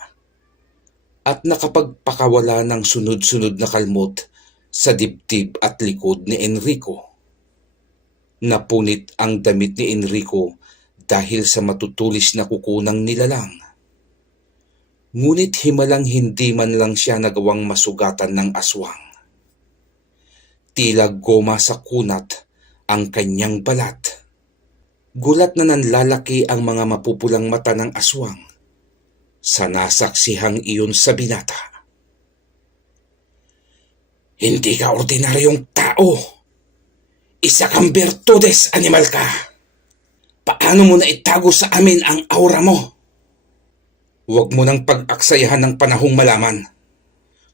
at nakapagpakawala ng sunod-sunod na kalmot sa dibdib at likod ni Enrico. Napunit ang damit ni Enrico dahil sa matutulis na kuko ng nilalang. Ngunit himalang hindi man lang siya nagawang masugatan ng aswang. Tila goma sa kunat ang kanyang balat. Gulat na nanlalaki ang mga mapupulang mata ng aswang sa nasaksihang iyon sa binata. Hindi ka ordinaryong tao. Isa kang bertudes, animal ka. Paano mo na itago sa amin ang aura mo? Huwag mo nang pag-aksayahan ng panahong malaman.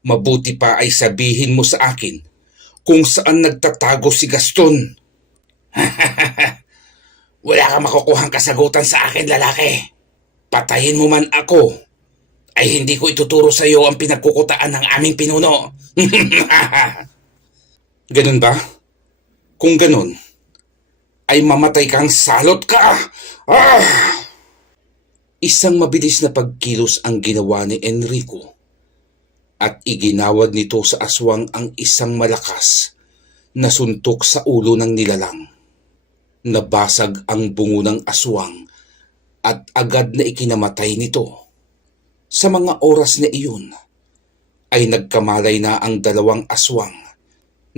Mabuti pa ay sabihin mo sa akin kung saan nagtatago si Gaston. Wala kang makukuhang kasagutan sa akin, lalaki. Patayin mo man ako, Ay hindi ko ituturo sa iyo ang pinagkukutaan ng aming pinuno. ganun ba? Kung ganun, ay mamatay kang salot ka! Ah! Isang mabilis na pagkilos ang ginawa ni Enrico at iginawad nito sa aswang ang isang malakas na suntok sa ulo ng nilalang. Nabasag ang bungo ng aswang at agad na ikinamatay nito. Sa mga oras na iyon ay nagkamalay na ang dalawang aswang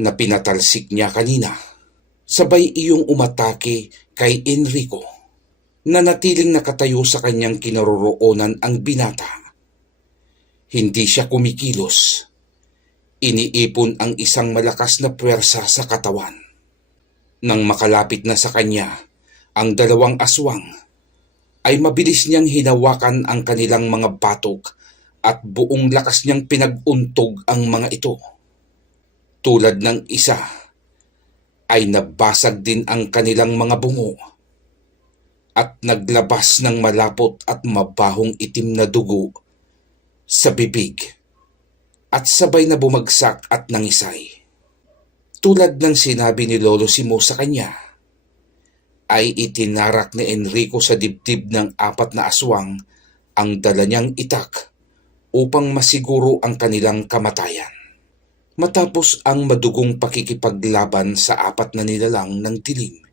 na pinatalsik niya kanina. Sabay iyong umatake kay Enrico na natiling nakatayo sa kanyang kinaroroonan ang binata. Hindi siya kumikilos. Iniipon ang isang malakas na puwersa sa katawan. Nang makalapit na sa kanya ang dalawang aswang, ay mabilis niyang hinawakan ang kanilang mga batok at buong lakas niyang pinag-untog ang mga ito. Tulad ng isa, ay nabasag din ang kanilang mga bungo at naglabas ng malapot at mabahong itim na dugo sa bibig at sabay na bumagsak at nangisay. Tulad ng sinabi ni Lolo Simo sa kanya, ay itinarak ni Enrico sa dibdib ng apat na aswang ang dala niyang itak upang masiguro ang kanilang kamatayan. Matapos ang madugong pakikipaglaban sa apat na nilalang ng dilim,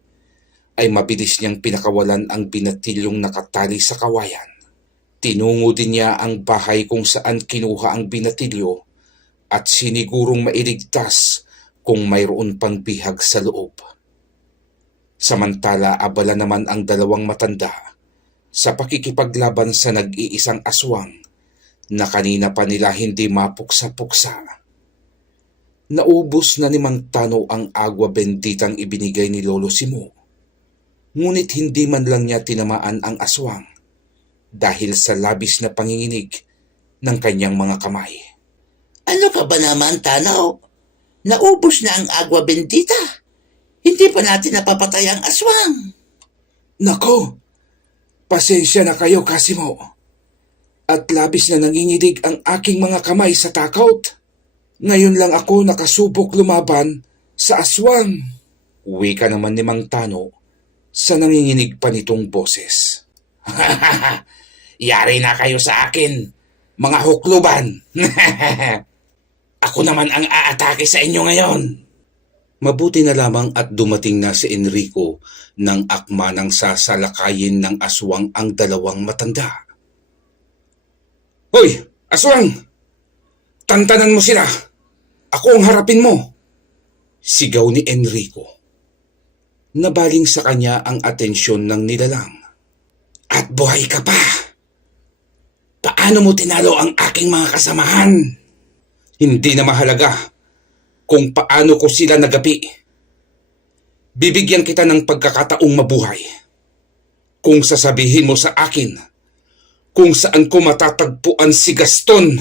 ay mabilis niyang pinakawalan ang binatilyong nakatali sa kawayan. Tinungo din niya ang bahay kung saan kinuha ang binatilyo at sinigurong mailigtas kung mayroon pang bihag sa loob. Samantala abala naman ang dalawang matanda sa pakikipaglaban sa nag-iisang aswang na kanina pa nila hindi mapuksa-puksa. Naubos na ni Mang Tano ang agwa benditang ibinigay ni Lolo Simo, ngunit hindi man lang niya tinamaan ang aswang dahil sa labis na panginginig ng kanyang mga kamay. Ano ka ba naman, Tanaw? Naubos na ang agwa bendita. Hindi pa natin napapatay ang aswang. Nako, pasensya na kayo, Kasimo. At labis na nanginginig ang aking mga kamay sa takot. Ngayon lang ako nakasubok lumaban sa aswang. Wika naman ni Mang Tano sa nanginginig pa nitong boses. Yari na kayo sa akin, mga hukluban. Ako naman ang aatake sa inyo ngayon. Mabuti na lamang at dumating na si Enrico nang akma ng sasalakayin ng aswang ang dalawang matanda. Hoy, aswang! Tantanan mo sila! Ako ang harapin mo! Sigaw ni Enrico. Nabaling sa kanya ang atensyon ng nilalang. At buhay ka pa! Paano mo tinalo ang aking mga kasamahan? Hindi na mahalaga kung paano ko sila nagapi. Bibigyan kita ng pagkakataong mabuhay. Kung sasabihin mo sa akin kung saan ko matatagpuan si Gaston.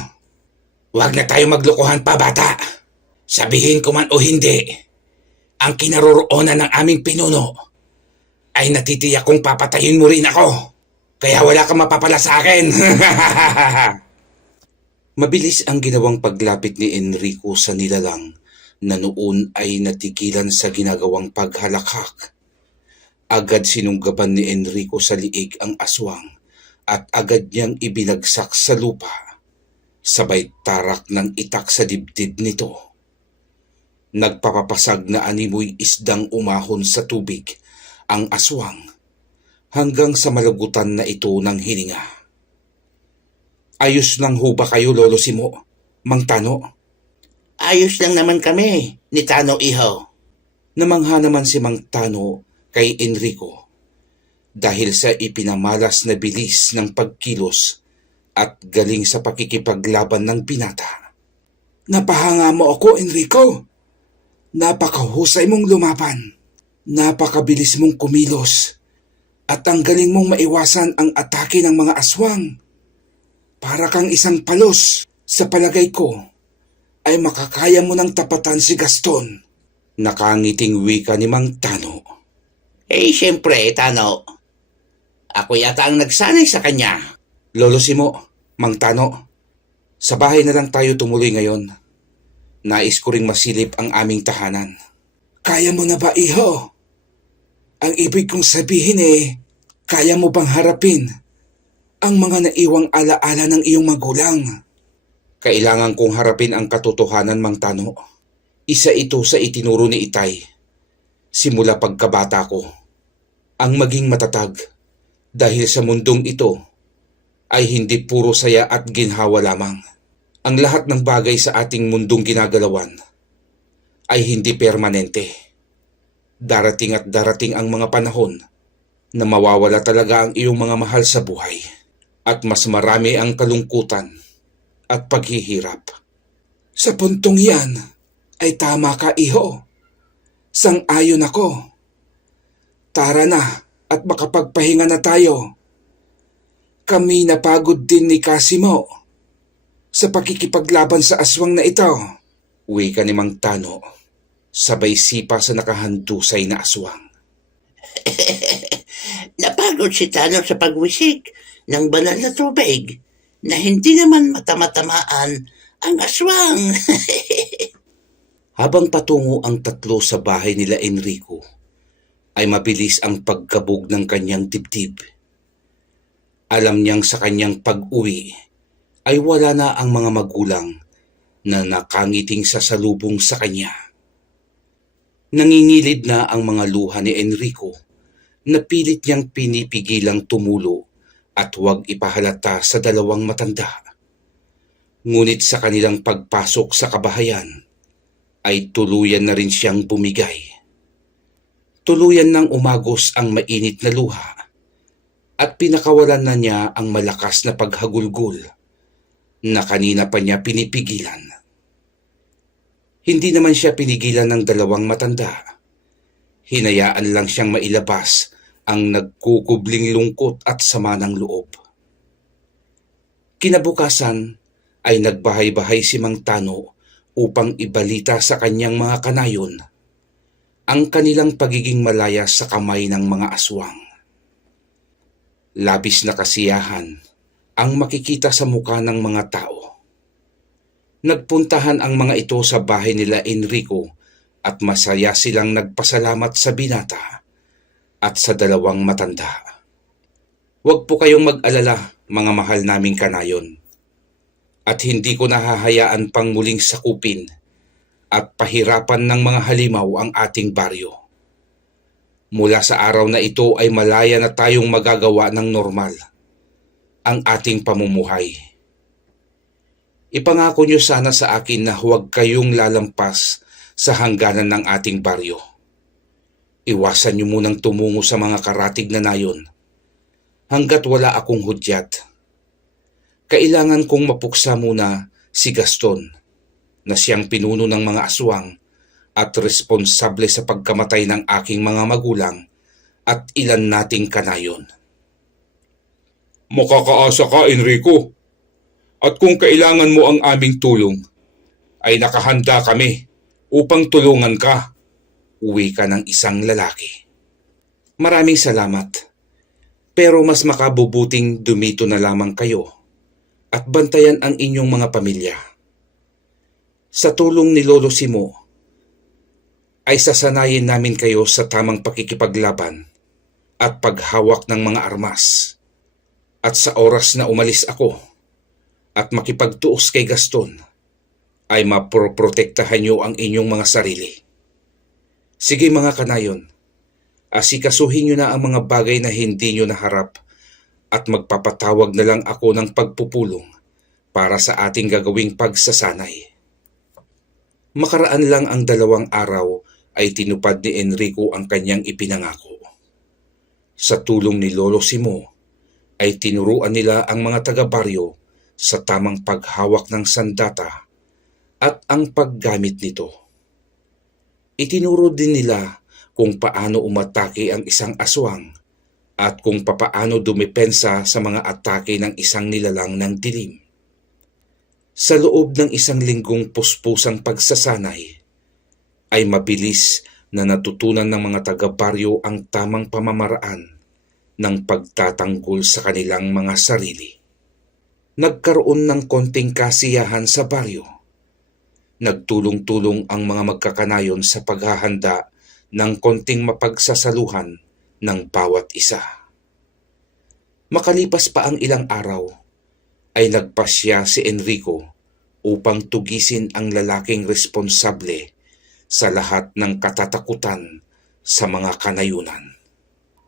Huwag na tayo maglokohan pa, bata. Sabihin ko man o hindi, ang kinaroroonan ng aming pinuno ay natitiyak kong papatayin mo rin ako. Kaya wala kang mapapala sa akin. Mabilis ang ginawang paglapit ni Enrico sa nilalang na noon ay natigilan sa ginagawang paghalakhak. Agad sinunggaban ni Enrico sa liig ang aswang at agad niyang ibinagsak sa lupa, sabay tarak ng itak sa dibdib nito. Nagpapapasag na animoy isdang umahon sa tubig ang aswang hanggang sa malagutan na ito ng hininga. Ayos lang ho ba kayo, Lolo Simo, Mang Tano? Ayos lang naman kami ni Tano Ihaw. Namangha naman si Mang Tano kay Enrico dahil sa ipinamalas na bilis ng pagkilos at galing sa pakikipaglaban ng binata. Napahanga mo ako, Enrico. Napakahusay mong lumaban. Napakabilis mong kumilos at ang galing mong maiwasan ang atake ng mga aswang. Para kang isang palos. Sa palagay ko, ay makakaya mo ng tapatan si Gaston. Nakangiting wika ni Mang Tano. Siyempre, Tano. Ako yata ang nagsanay sa kanya. Lolo Simo, Mang Tano, sa bahay na lang tayo tumuloy ngayon. Nais ko ring masilip ang aming tahanan. Kaya mo na ba, iho? Ang ibig kong sabihin kaya mo bang harapin ang mga naiwang alaala ng iyong magulang? Kailangan kong harapin ang katotohanan, Mang Tano. Isa ito sa itinuro ni Itay. Simula pagkabata ko, ang maging matatag dahil sa mundong ito ay hindi puro saya at ginhawa lamang. Ang lahat ng bagay sa ating mundong ginagalawan ay hindi permanente. Darating at darating ang mga panahon na mawawala talaga ang iyong mga mahal sa buhay at mas marami ang kalungkutan at paghihirap. Sa puntong yan, ay tama ka, iho. Sang-ayon ako. Tara na at makapagpahinga na tayo. Kami napagod din ni Casimo sa pakikipaglaban sa aswang na ito. Wika ni Mang Tano, sabay sipa sa nakahandusay na aswang. Napagod si Tano sa pagwisik ng banal na tubig na hindi naman matamatamaan ang aswang. Habang patungo ang tatlo sa bahay nila Enrico, ay mabilis ang pagkabog ng kanyang dibdib. Alam niyang sa kanyang pag-uwi ay wala na ang mga magulang na nakangiting sasalubong sa kanya. Nangingilid na ang mga luha ni Enrico na pilit niyang pinipigilang tumulo at huwag ipahalata sa dalawang matanda. Ngunit sa kanilang pagpasok sa kabahayan, ay tuluyan na rin siyang bumigay. Tuluyan nang umagos ang mainit na luha at pinakawalan na niya ang malakas na paghagulgol na kanina pa niya pinipigilan. Hindi naman siya pinigilan ng dalawang matanda. Hinayaan lang siyang mailabas ang nagkukubling lungkot at sama ng loob. Kinabukasan ay nagbahay-bahay si Mang Tano upang ibalita sa kanyang mga kanayon ang kanilang pagiging malaya sa kamay ng mga aswang. Labis na kasiyahan ang makikita sa muka ng mga tao. Nagpuntahan ang mga ito sa bahay nila Enrico at masaya silang nagpasalamat sa binata at sa dalawang matanda. Huwag po kayong mag-alala, mga mahal naming kanayon. At hindi ko nahahayaan pang muling sakupin at pahirapan ng mga halimaw ang ating baryo. Mula sa araw na ito ay malaya na tayong magagawa ng normal ang ating pamumuhay. Ipangako niyo sana sa akin na huwag kayong lalampas sa hangganan ng ating baryo. Iwasan niyo munang tumungo sa mga karatig na nayon hanggat wala akong hudyat. Kailangan kong mapuksa muna si Gaston na siyang pinuno ng mga aswang at responsable sa pagkamatay ng aking mga magulang at ilan nating kanayon. Makakaasa ka, Enrico. At kung kailangan mo ang aming tulong, ay nakahanda kami upang tulungan ka. Uwi ka ng isang lalaki. Maraming salamat. Pero mas makabubuting dumito na lamang kayo at bantayan ang inyong mga pamilya. Sa tulong ni Lolo Simo, ay sasanayin namin kayo sa tamang pakikipaglaban at paghawak ng mga armas. At sa oras na umalis ako at makipagtuos kay Gaston, ay maproprotektahan niyo ang inyong mga sarili. Sige mga kanayon, asikasuhin niyo na ang mga bagay na hindi niyo naharap at magpapatawag na lang ako ng pagpupulong para sa ating gagawing pagsasanay. Makaraan lang ang 2 araw ay tinupad ni Enrico ang kanyang ipinangako. Sa tulong ni Lolo Simo ay tinuruan nila ang mga taga-baryo sa tamang paghawak ng sandata at ang paggamit nito. Itinuro din nila kung paano umatake ang isang aswang at kung papaano dumepensa sa mga atake ng isang nilalang ng dilim. Sa loob ng 1 linggong puspusang pagsasanay, ay mabilis na natutunan ng mga taga-baryo ang tamang pamamaraan ng pagtatanggol sa kanilang mga sarili. Nagkaroon ng konting kasiyahan sa baryo. Nagtulong-tulong ang mga magkakanayon sa paghahanda ng konting mapagsasaluhan ng bawat isa. Makalipas pa ang ilang araw, ay nagpasya si Enrico upang tugisin ang lalaking responsable sa lahat ng katatakutan sa mga kanayunan.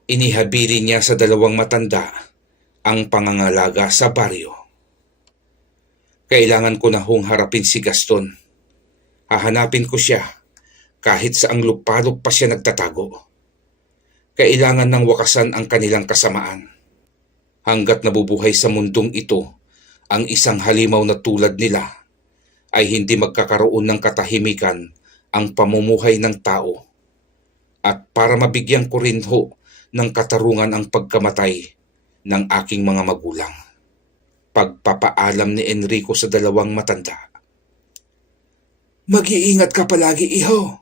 Inihabili niya sa 2 matanda ang pangangalaga sa baryo. Kailangan ko na hong harapin si Gaston. Hahanapin ko siya kahit saang lupalop pa siya nagtatago. Kailangan ng wakasan ang kanilang kasamaan. Hanggat nabubuhay sa mundong ito ang isang halimaw na tulad nila, ay hindi magkakaroon ng katahimikan ang pamumuhay ng tao. At para mabigyan ko rin ho ng katarungan ang pagkamatay ng aking mga magulang. Pagpapaalam ni Enrico sa 2 matanda. Mag-iingat ka palagi, iho.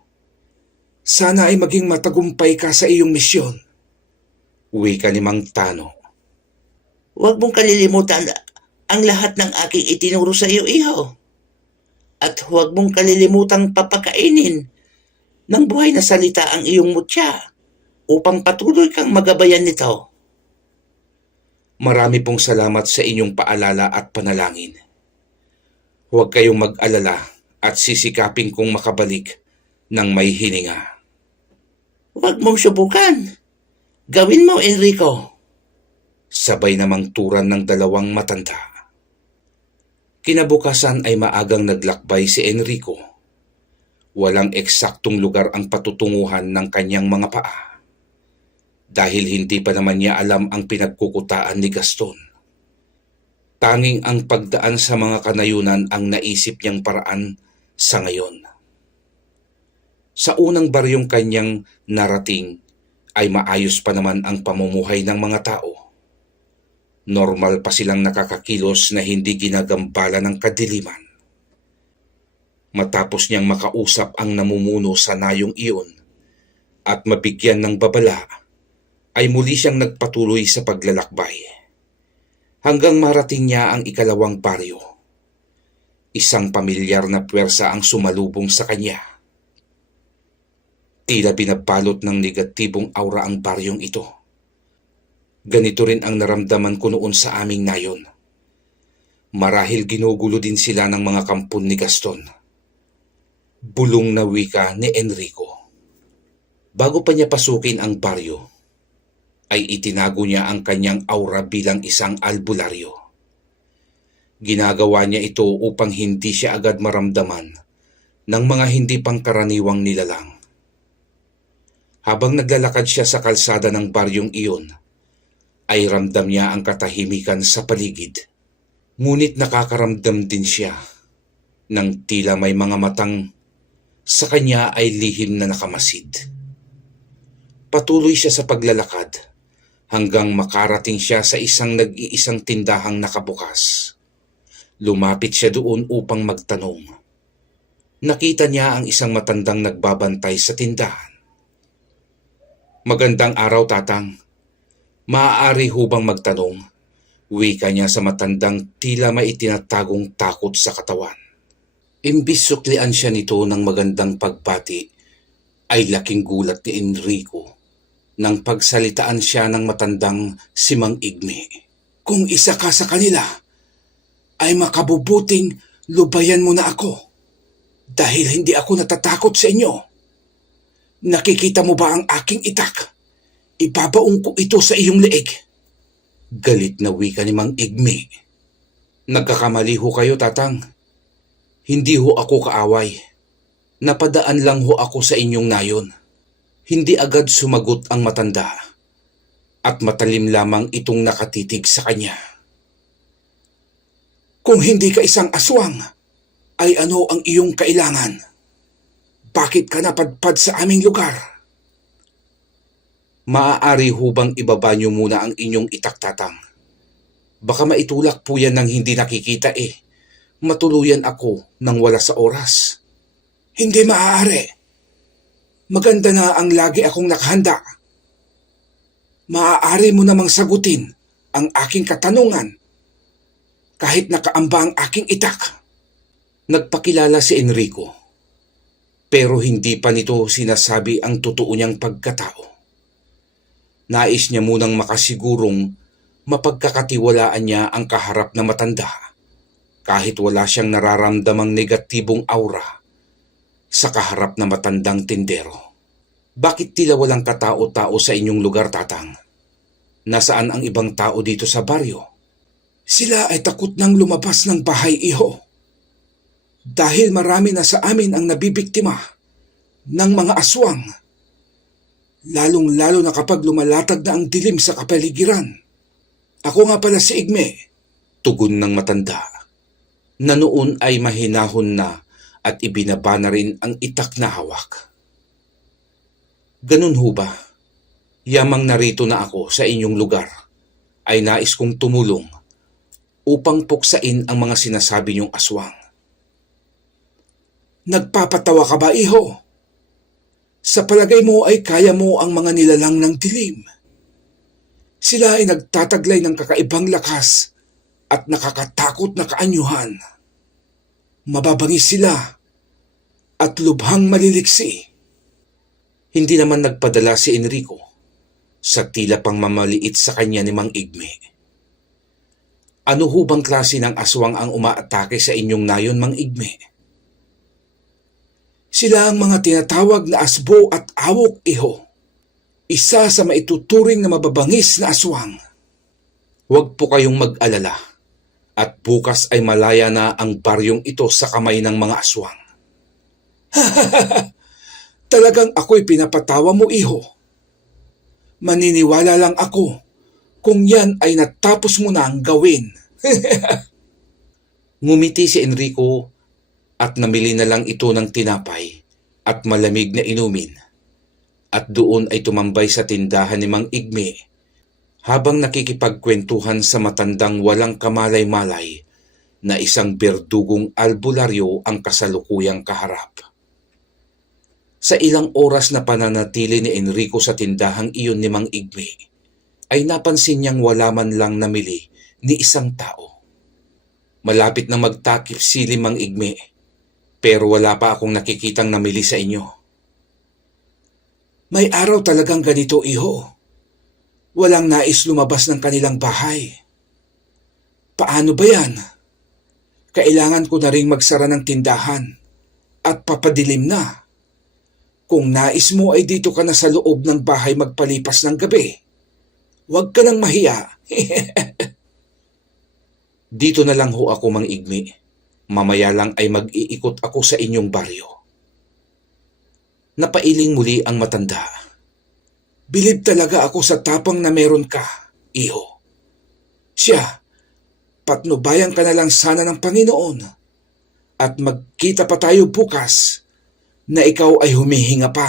Sana ay maging matagumpay ka sa iyong misyon. Wika ni Mang Tano. Huwag mong kalilimutan ang lahat ng aking itinuro sa iyo, iho. At huwag mong kalilimutang papakainin ng buhay na salita ang iyong mutya upang patuloy kang magabayan nito. Marami pong salamat sa inyong paalala at panalangin. Huwag kayong mag-alala at sisikapin kong makabalik ng may hininga. Huwag mong subukan. Gawin mo, Enrico. Sabay namang turan ng 2 matanda. Kinabukasan ay maagang naglakbay si Enrico. Walang eksaktong lugar ang patutunguhan ng kanyang mga paa. Dahil hindi pa naman niya alam ang pinagkukutaan ni Gaston. Tanging ang pagdaan sa mga kanayunan ang naisip niyang paraan sa ngayon. Sa unang baryong kanyang narating ay maayos pa naman ang pamumuhay ng mga tao. Normal pa silang nakakakilos na hindi ginagambala ng kadiliman. Matapos niyang makausap ang namumuno sa nayong iyon at mabigyan ng babala, ay muli siyang nagpatuloy sa paglalakbay. Hanggang marating niya ang 2 baryo. Isang pamilyar na puwersa ang sumalubong sa kanya. Tila binabalot ng negatibong aura ang baryong ito. Ganito rin ang naramdaman ko noon sa aming nayon. Marahil ginugulo din sila ng mga kampon ni Gaston. Bulong na wika ni Enrico. Bago pa niya pasukin ang baryo, ay itinago niya ang kanyang aura bilang isang albularyo. Ginagawa niya ito upang hindi siya agad maramdaman ng mga hindi pangkaraniwang nilalang. Habang naglalakad siya sa kalsada ng baryong iyon, ay ramdam niya ang katahimikan sa paligid. Ngunit nakakaramdam din siya ng tila may mga matang sa kanya ay lihim na nakamasid. Patuloy siya sa paglalakad hanggang makarating siya sa isang nag-iisang tindahang nakabukas. Lumapit siya doon upang magtanong. Nakita niya ang isang matandang nagbabantay sa tindahan. "Magandang araw, Tatang. Maaari ho bang magtanong?" Wika niya sa matandang tila may itinatagong takot sa katawan. Imbis suklian siya nito ng magandang pagbati, ay laking gulat ni Enrico nang pagsalitaan siya ng matandang si Mang Igme. Kung isa ka sa kanila, ay makabubuting lubayan mo na ako. Dahil hindi ako natatakot sa inyo. Nakikita mo ba ang aking itak? Ibabaong ko ito sa iyong leeg. Galit na wika ni Mang Igme. "Nagkakamali ho kayo, Tatang. Hindi ho ako kaaway. Napadaan lang ho ako sa inyong nayon." Hindi agad sumagot ang matanda at matalim lamang itong nakatitig sa kanya. Kung hindi ka isang aswang, ay ano ang iyong kailangan? Bakit ka napadpad sa aming lugar? Maaari hubang ibaba niyo muna ang inyong itak, Tatang? Baka maitulak po yan ng hindi nakikita eh. Matuluyan ako nang wala sa oras. Hindi maaari. Maganda na ang lagi akong nakahanda. Maaari mo namang sagutin ang aking katanungan kahit nakaamba ang aking itak. Nagpakilala si Enrico. Pero hindi pa nito sinasabi ang totoo niyang pagkatao. Nais niya munang makasigurong mapagkakatiwalaan niya ang kaharap na matanda kahit wala siyang nararamdamang negatibong aura sa kaharap na matandang tindero. Bakit tila walang katao-tao sa inyong lugar, Tatang? Nasaan ang ibang tao dito sa baryo? Sila ay takot nang lumabas ng bahay, iho. Dahil marami na sa amin ang nabibiktima ng mga aswang. Lalong-lalo na kapag lumalatag na ang dilim sa kapaligiran. Ako nga pala si Igme. Tugon ng matanda, na noon ay mahinahon na at ibinaba na rin ang itak na hawak. Ganun ho ba? Yamang narito na ako sa inyong lugar, ay nais kong tumulong upang puksain ang mga sinasabi niyong aswang. Nagpapatawa ka ba, iho? Sa palagay mo ay kaya mo ang mga nilalang ng dilim. Sila ay nagtataglay ng kakaibang lakas at nakakatakot na kaanyuhan. Mababangis sila at lubhang maliliksi. Hindi naman nagpadala si Enrico sa tila pang mamaliit sa kanya ni Mang Igme. Ano ho bang klase ng aswang ang umaatake sa inyong nayon, Mang Igme? Sila ang mga tinatawag na asbo at awok, iho. Isa sa maituturing na mababangis na aswang. Huwag po kayong mag-alala at bukas ay malaya na ang baryong ito sa kamay ng mga aswang. Talagang ako'y pinapatawa mo, iho. Maniniwala lang ako kung yan ay natapos mo na ang gawin. Ngumiti si Enrico at namili na lang ito ng tinapay at malamig na inumin. At doon ay tumambay sa tindahan ni Mang Igme habang nakikipagkwentuhan sa matandang walang kamalay-malay na isang berdugong albularyo ang kasalukuyang kaharap. Sa ilang oras na pananatili ni Enrico sa tindahang iyon ni Mang Igme, ay napansin niyang wala man lang namili ni isang tao. Malapit na magtakip si Mang Igme, pero wala pa akong nakikitang namili sa inyo. May araw talagang ganito, iho. Walang nais lumabas ng kanilang bahay. Paano ba yan? Kailangan ko na ring magsara ng tindahan at papadilim na. Kung nais mo ay dito ka na sa loob ng bahay magpalipas ng gabi. Huwag ka nang mahiya. Dito na lang ho ako, Mang Igme. Mamaya lang ay mag-iikot ako sa inyong baryo. Napailing muli ang matanda. Bilib talaga ako sa tapang na meron ka, iho. Siya, patnubayan ka na lang sana ng Panginoon at magkita pa tayo bukas na ikaw ay humihinga pa.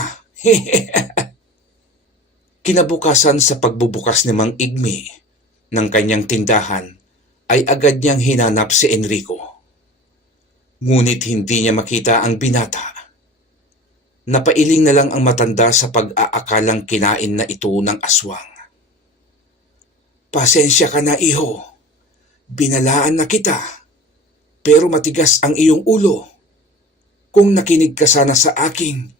Kinabukasan sa pagbubukas ni Mang Igme ng kanyang tindahan ay agad niyang hinanap si Enrico. Ngunit hindi niya makita ang binata. Napailing na lang ang matanda sa pag-aakalang kinain na ito ng aswang. Pasensya ka na, iho. Binalaan na kita, pero matigas ang iyong ulo. Kung nakinig ka sana sa akin.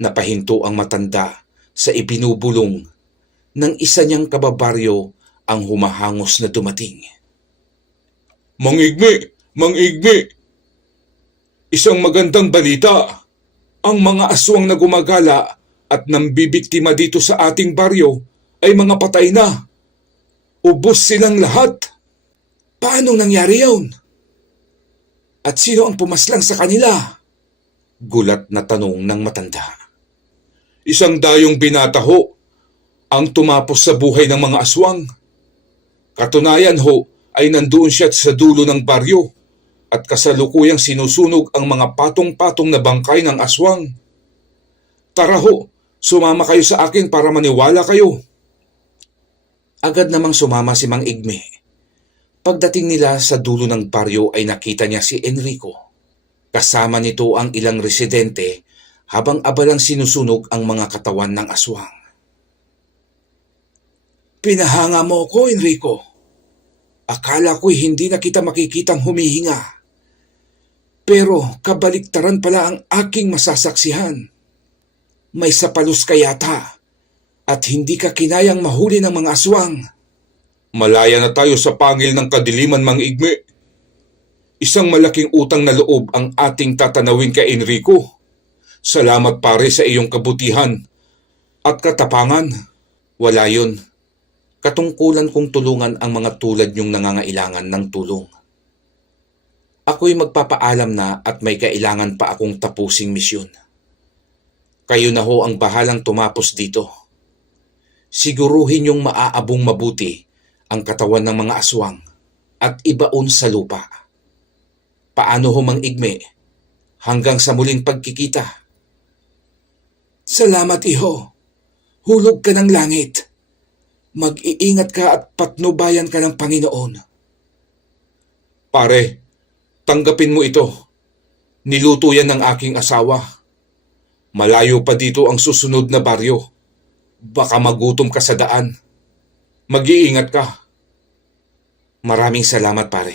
Napahinto ang matanda sa ibinubulong ng isa niyang kababaryo ang humahangos na dumating. Mang Igme! Mang Igme! Isang magandang balita. Ang mga aswang na gumagala at nambibiktima dito sa ating baryo ay mga patay na. Ubos silang lahat. Paano nangyari yun? At sino ang pumaslang sa kanila? Gulat na tanong ng matanda. Isang dayong binata ho ang tumapos sa buhay ng mga aswang. Katunayan ho ay nandoon siya sa dulo ng baryo at kasalukuyang sinusunog ang mga patong-patong na bangkay ng aswang. Tara ho, Sumama kayo sa akin para maniwala kayo. Agad namang sumama si Mang Igme. Pagdating nila sa dulo ng baryo ay nakita niya si Enrico. Kasama nito ang ilang residente habang abalang sinusunog ang mga katawan ng aswang. Pinahanga mo ko, Enrico. Akala ko'y hindi na kita makikitang humihinga. Pero kabaliktaran pala ang aking masasaksihan. May sapalos ka yata at hindi ka kinayang mahuli ng mga aswang. Malaya na tayo sa pangil ng kadiliman, Mang Igme. Isang malaking utang na loob ang ating tatanawin kay Enrico. Salamat pare sa iyong kabutihan at katapangan. Wala yun. Katungkulan kong tulungan ang mga tulad niyong nangangailangan ng tulong. Ako'y magpapaalam na at may kailangan pa akong tapusing misyon. Kayo na ho ang bahalang tumapos dito. Siguruhin niyong maaabong mabuti ang katawan ng mga aswang at ibaon sa lupa. Paano ho, Mang Igme? Hanggang sa muling pagkikita. Salamat, iho. Hulog ka ng langit. Mag-iingat ka at patnubayan ka ng Panginoon. Pare, tanggapin mo ito. Niluto yan ng aking asawa. Malayo pa dito ang susunod na baryo. Baka magutom ka sa daan. Mag-iingat ka. Maraming salamat, pare.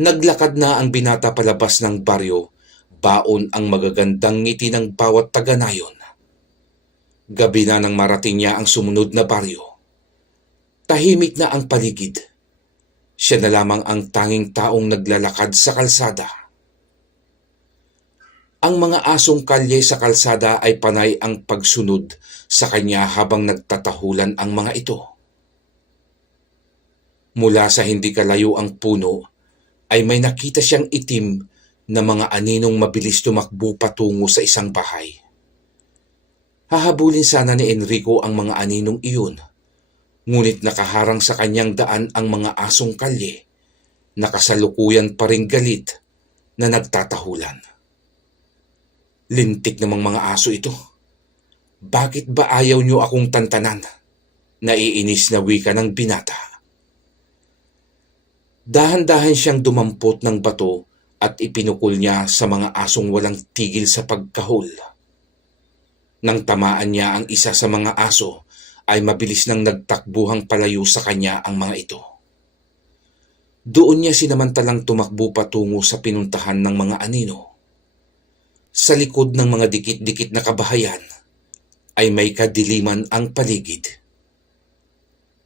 Naglakad na ang binata palabas ng baryo, baon ang magagandang ngiti ng bawat taga-nayon. Gabi na nang marating niya ang sumunod na baryo. Tahimik na ang paligid. Siya na lamang ang tanging taong naglalakad sa kalsada. Ang mga asong kalye sa kalsada ay panay ang pagsunod sa kanya habang nagtatahulan ang mga ito. Mula sa hindi kalayo ang puno, ay may nakita siyang itim na mga aninong mabilis tumakbo patungo sa isang bahay. Hahabulin sana ni Enrico ang mga aninong iyon, ngunit nakaharang sa kanyang daan ang mga asong kalye, nakasalukuyan pa ring galit na nagtatahulan. Lintik namang mga aso ito. Bakit ba ayaw niyo akong tantanan? Naiinis na wika ng binata. Dahan-dahan siyang dumampot ng bato at ipinukol niya sa mga asong walang tigil sa pagkahol. Nang tamaan niya ang isa sa mga aso, ay mabilis nang nagtakbuhang palayo sa kanya ang mga ito. Doon niya sinamantalang tumakbo patungo sa pinuntahan ng mga anino. Sa likod ng mga dikit-dikit na kabahayan, ay may kadiliman ang paligid.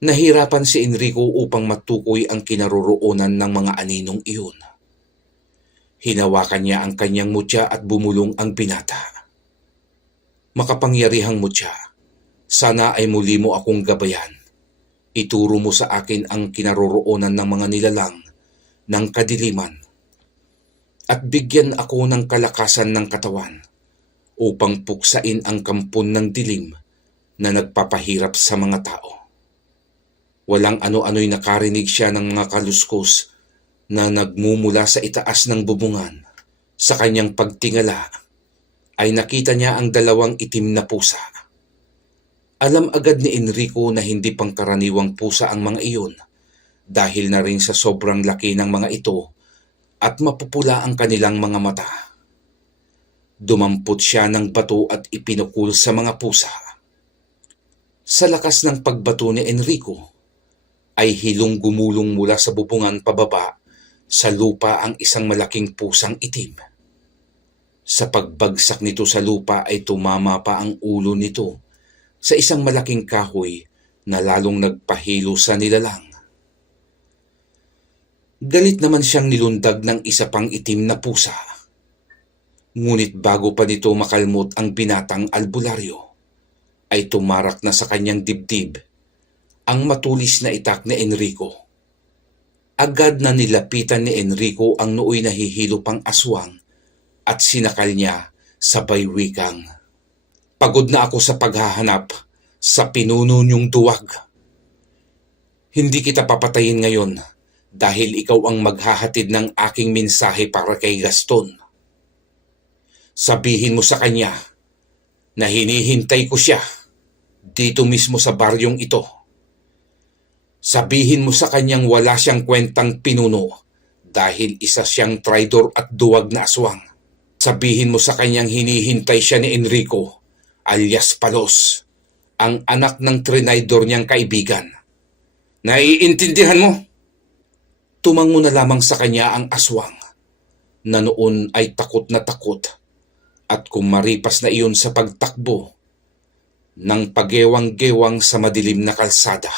Nahirapan si Enrico upang matukoy ang kinaroroonan ng mga aninong iyon. Hinawakan niya ang kanyang mutya at bumulong ang binata. Makapangyarihang mutya, sana ay muli mo akong gabayan. Ituro mo sa akin ang kinaroroonan ng mga nilalang ng kadiliman at bigyan ako ng kalakasan ng katawan upang puksain ang kampon ng dilim na nagpapahirap sa mga tao. Walang ano-ano'y nakarinig siya ng mga kaluskos na nagmumula sa itaas ng bubungan. Sa kanyang pagtingala ay nakita niya ang dalawang itim na pusa. Alam agad ni Enrico na hindi pangkaraniwang pusa ang mga iyon dahil na rin sa sobrang laki ng mga ito at mapupula ang kanilang mga mata. Dumampot siya ng bato at ipinukul sa mga pusa. Sa lakas ng pagbato ni Enrico, ay hilong gumulong mula sa bubungan pababa sa lupa ang isang malaking pusang itim. Sa pagbagsak nito sa lupa ay tumama pa ang ulo nito sa isang malaking kahoy na lalong nagpahilo sa nilalang. Galit naman siyang nilundag ng isa pang itim na pusa. Ngunit bago pa nito makalmot ang binatang albularyo, ay tumarak na sa kanyang dibdib ang matulis na itak ni Enrico. Agad na nilapitan ni Enrico ang nooy nahihilo pang aswang at sinakal niya sabay wikang, "Pagod na ako sa paghahanap sa pinuno niyong duwag. Hindi kita papatayin ngayon dahil ikaw ang maghahatid ng aking mensahe para kay Gaston. Sabihin mo sa kanya na hinihintay ko siya dito mismo sa baryong ito. Sabihin mo sa kanyang wala siyang kwentang pinuno dahil isa siyang traidor at duwag na aswang. Sabihin mo sa kanyang hinihintay siya ni Enrico alias Palos, ang anak ng trinidor niyang kaibigan. Naiintindihan mo? Tumango na lamang sa kanya ang aswang na noon ay takot na takot at kumaripas na iyon sa pagtakbo ng pagewang-gewang sa madilim na kalsada.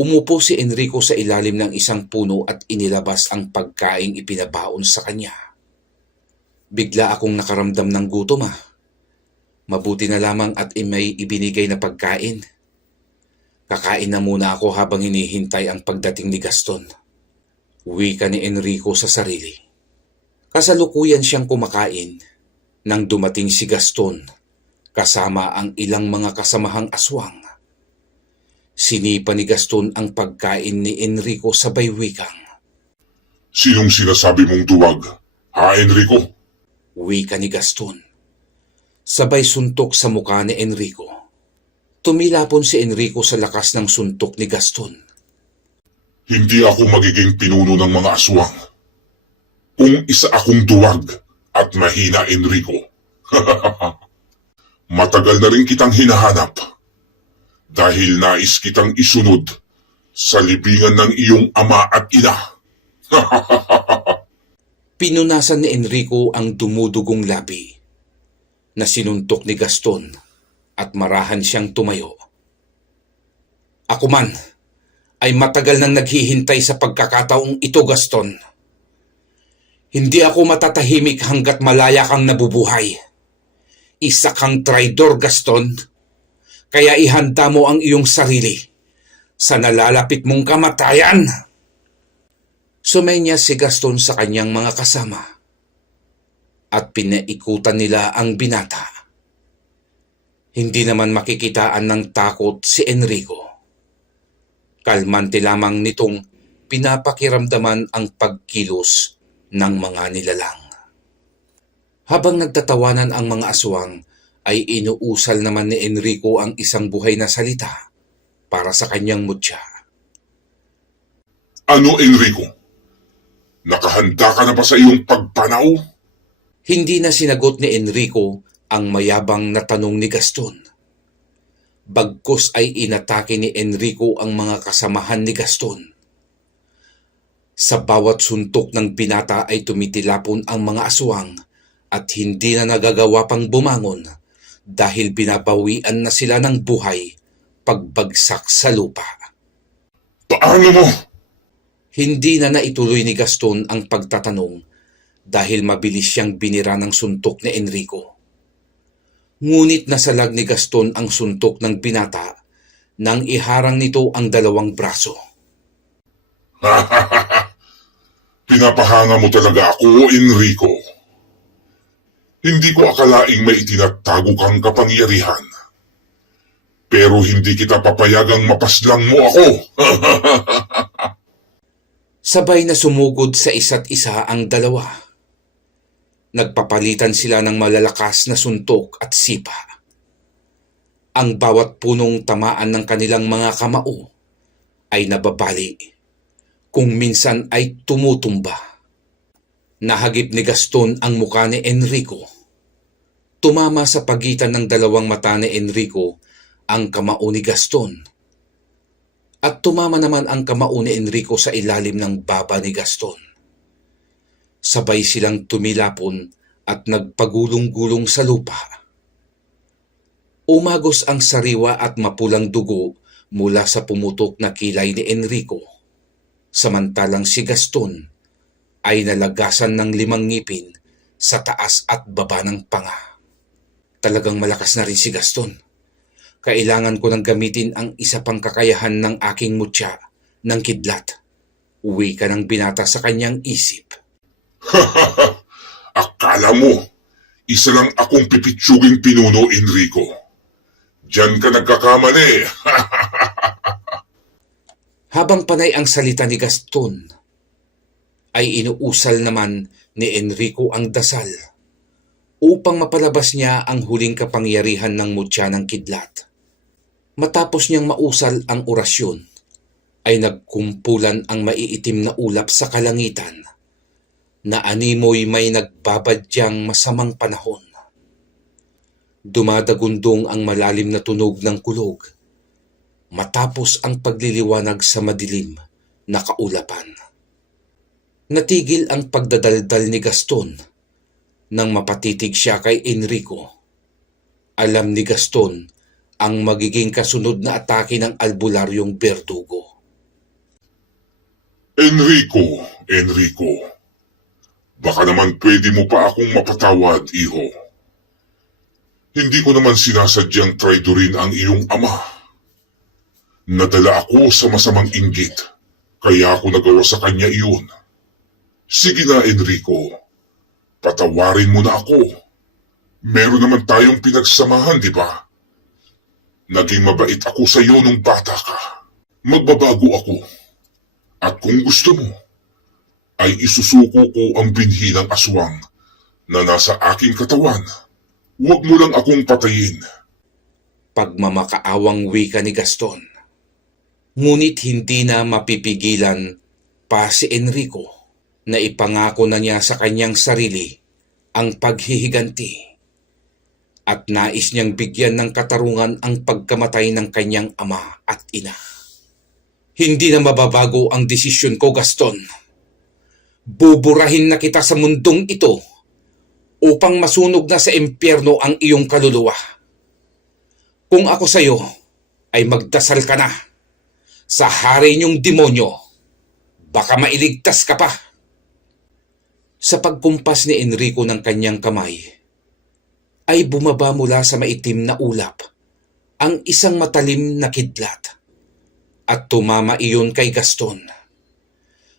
Umupo si Enrico sa ilalim ng isang puno at inilabas ang pagkaing ipinabaon sa kanya. Bigla akong nakaramdam ng gutom. Mabuti na lamang at may ibinigay na pagkain. Kakain na muna ako habang hinihintay ang pagdating ni Gaston. Wika ni Enrico sa sarili. Kasalukuyan siyang kumakain nang dumating si Gaston kasama ang ilang mga kasamahang aswang. Sinipa ni Gaston ang pagkain ni Enrico sabay wikang. Sinong sinasabi mong duwag, ha Enrico? Wika ni Gaston. Sabay suntok sa mukha ni Enrico. Tumilapon si Enrico sa lakas ng suntok ni Gaston. Hindi ako magiging pinuno ng mga aswang. Kung isa akong duwag at mahina Enrico. Matagal na rin kitang hinahanap dahil nais kitang isunod sa libingan ng iyong ama at ina. Pinunasan ni Enrico ang dumudugong labi na sinuntok ni Gaston at marahan siyang tumayo. Ako man ay matagal nang naghihintay sa pagkakataong ito, Gaston. Hindi ako matatahimik hanggat malaya kang nabubuhay. Isa kang traidor, Gaston. Kaya ihanda mo ang iyong sarili sa nalalapit mong kamatayan. Sumenya si Gaston sa kanyang mga kasama at pinaikutan nila ang binata. Hindi naman makikitaan ng takot si Enrico. Kalmante lamang nitong pinapakiramdaman ang pagkilos ng mga nilalang. Habang nagtatawanan ang mga aswang, ay inuusal naman ni Enrico ang isang buhay na salita para sa kanyang mutya. Ano Enrico? Nakahanda ka na ba sa iyong pagpanaw? Hindi na sinagot ni Enrico ang mayabang na tanong ni Gaston. Bagkus ay inatake ni Enrico ang mga kasamahan ni Gaston. Sa bawat suntok ng binata ay tumitilapon ang mga aswang at hindi na nagagawa pang bumangon dahil binabawian na sila ng buhay pagbagsak sa lupa. Paano mo? Hindi na naituloy ni Gaston ang pagtatanong dahil mabilis siyang binira ng suntok ni Enrico. Ngunit nasalag ni Gaston ang suntok ng binata nang iharang nito ang dalawang braso. Pinapahanga mo talaga ako, Enrico. Hindi ko akalaing may itinatago kang kapangyarihan. Pero hindi kita papayagang mapaslang mo ako. Sabay na sumugod sa isa't isa ang dalawa. Nagpapalitan sila ng malalakas na suntok at sipa. Ang bawat punong tamaan ng kanilang mga kamao ay nababali, kung minsan ay tumutumba. Nahagip ni Gaston ang mukha ni Enrico. Tumama sa pagitan ng dalawang mata ni Enrico ang kamao ni Gaston. At tumama naman ang kamao ni Enrico sa ilalim ng baba ni Gaston. Sabay silang tumilapon at nagpagulong-gulong sa lupa. Umagos ang sariwa at mapulang dugo mula sa pumutok na kilay ni Enrico. Samantalang si Gaston ay nalagasan ng 5 ngipin sa taas at baba ng panga. Talagang malakas na rin si Gaston. Kailangan ko nang gamitin ang isa pang kakayahan ng aking mutya ng kidlat. Uwi ka ng binata sa kanyang isip. Akala mo, isa lang akong pipitsuging pinuno, Enrico. Diyan ka nagkakamali. Habang panay ang salita ni Gaston, ay inuusal naman ni Enrico ang dasal upang mapalabas niya ang huling kapangyarihan ng mutya ng kidlat. Matapos niyang mausal ang orasyon, ay nagkumpulan ang maiitim na ulap sa kalangitan na animoy may nagbabadyang masamang panahon. Dumadagundong ang malalim na tunog ng kulog matapos ang pagliliwanag sa madilim na kaulapan. Natigil ang pagdadaldal ni Gaston nang mapatitig siya kay Enrico. Alam ni Gaston ang magiging kasunod na atake ng albularyong berdugo. Enrico, baka naman pwede mo pa akong mapatawad, iho. Hindi ko naman sinasadyang traidorin ang iyong ama. Nadala ako sa masamang inggit, kaya ako nagawa sa kanya iyon. Sige na, Enrico. Patawarin mo na ako. Meron naman tayong pinagsamahan, di ba? Naging mabait ako sa iyo nung bata ka. Magbabago ako. At kung gusto mo, ay isusuko ko ang binhi ng aswang na nasa aking katawan. Huwag mo lang akong patayin. Pagmamakaawang wika ni Gaston. Ngunit hindi na mapipigilan pa si Enrico na ipangako na niya sa kanyang sarili ang paghihiganti at nais niyang bigyan ng katarungan ang pagkamatay ng kanyang ama at ina. Hindi na mababago ang desisyon ko, Gaston. Buburahin na kita sa mundong ito upang masunog na sa impyerno ang iyong kaluluwa. Kung ako sa iyo, ay magdasal ka na. Sa hari niyong demonyo, baka mailigtas ka pa. Sa pagkumpas ni Enrico ng kanyang kamay, ay bumaba mula sa maitim na ulap ang isang matalim na kidlat at tumama iyon kay Gaston.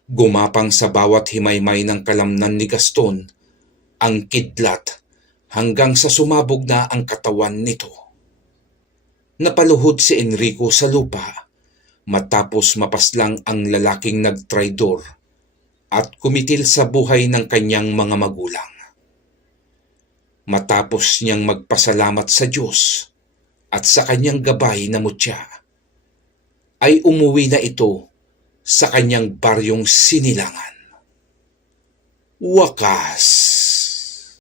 Gumapang sa bawat himaymay ng kalamnan ni Gaston ang kidlat hanggang sa sumabog na ang katawan nito. Napaluhod si Enrico sa lupa matapos mapaslang ang lalaking nagtraidor at kumitil sa buhay ng kanyang mga magulang. Matapos niyang magpasalamat sa Diyos at sa kanyang gabay na mutya, ay umuwi na ito sa kanyang baryong Sinilangan. Wakas.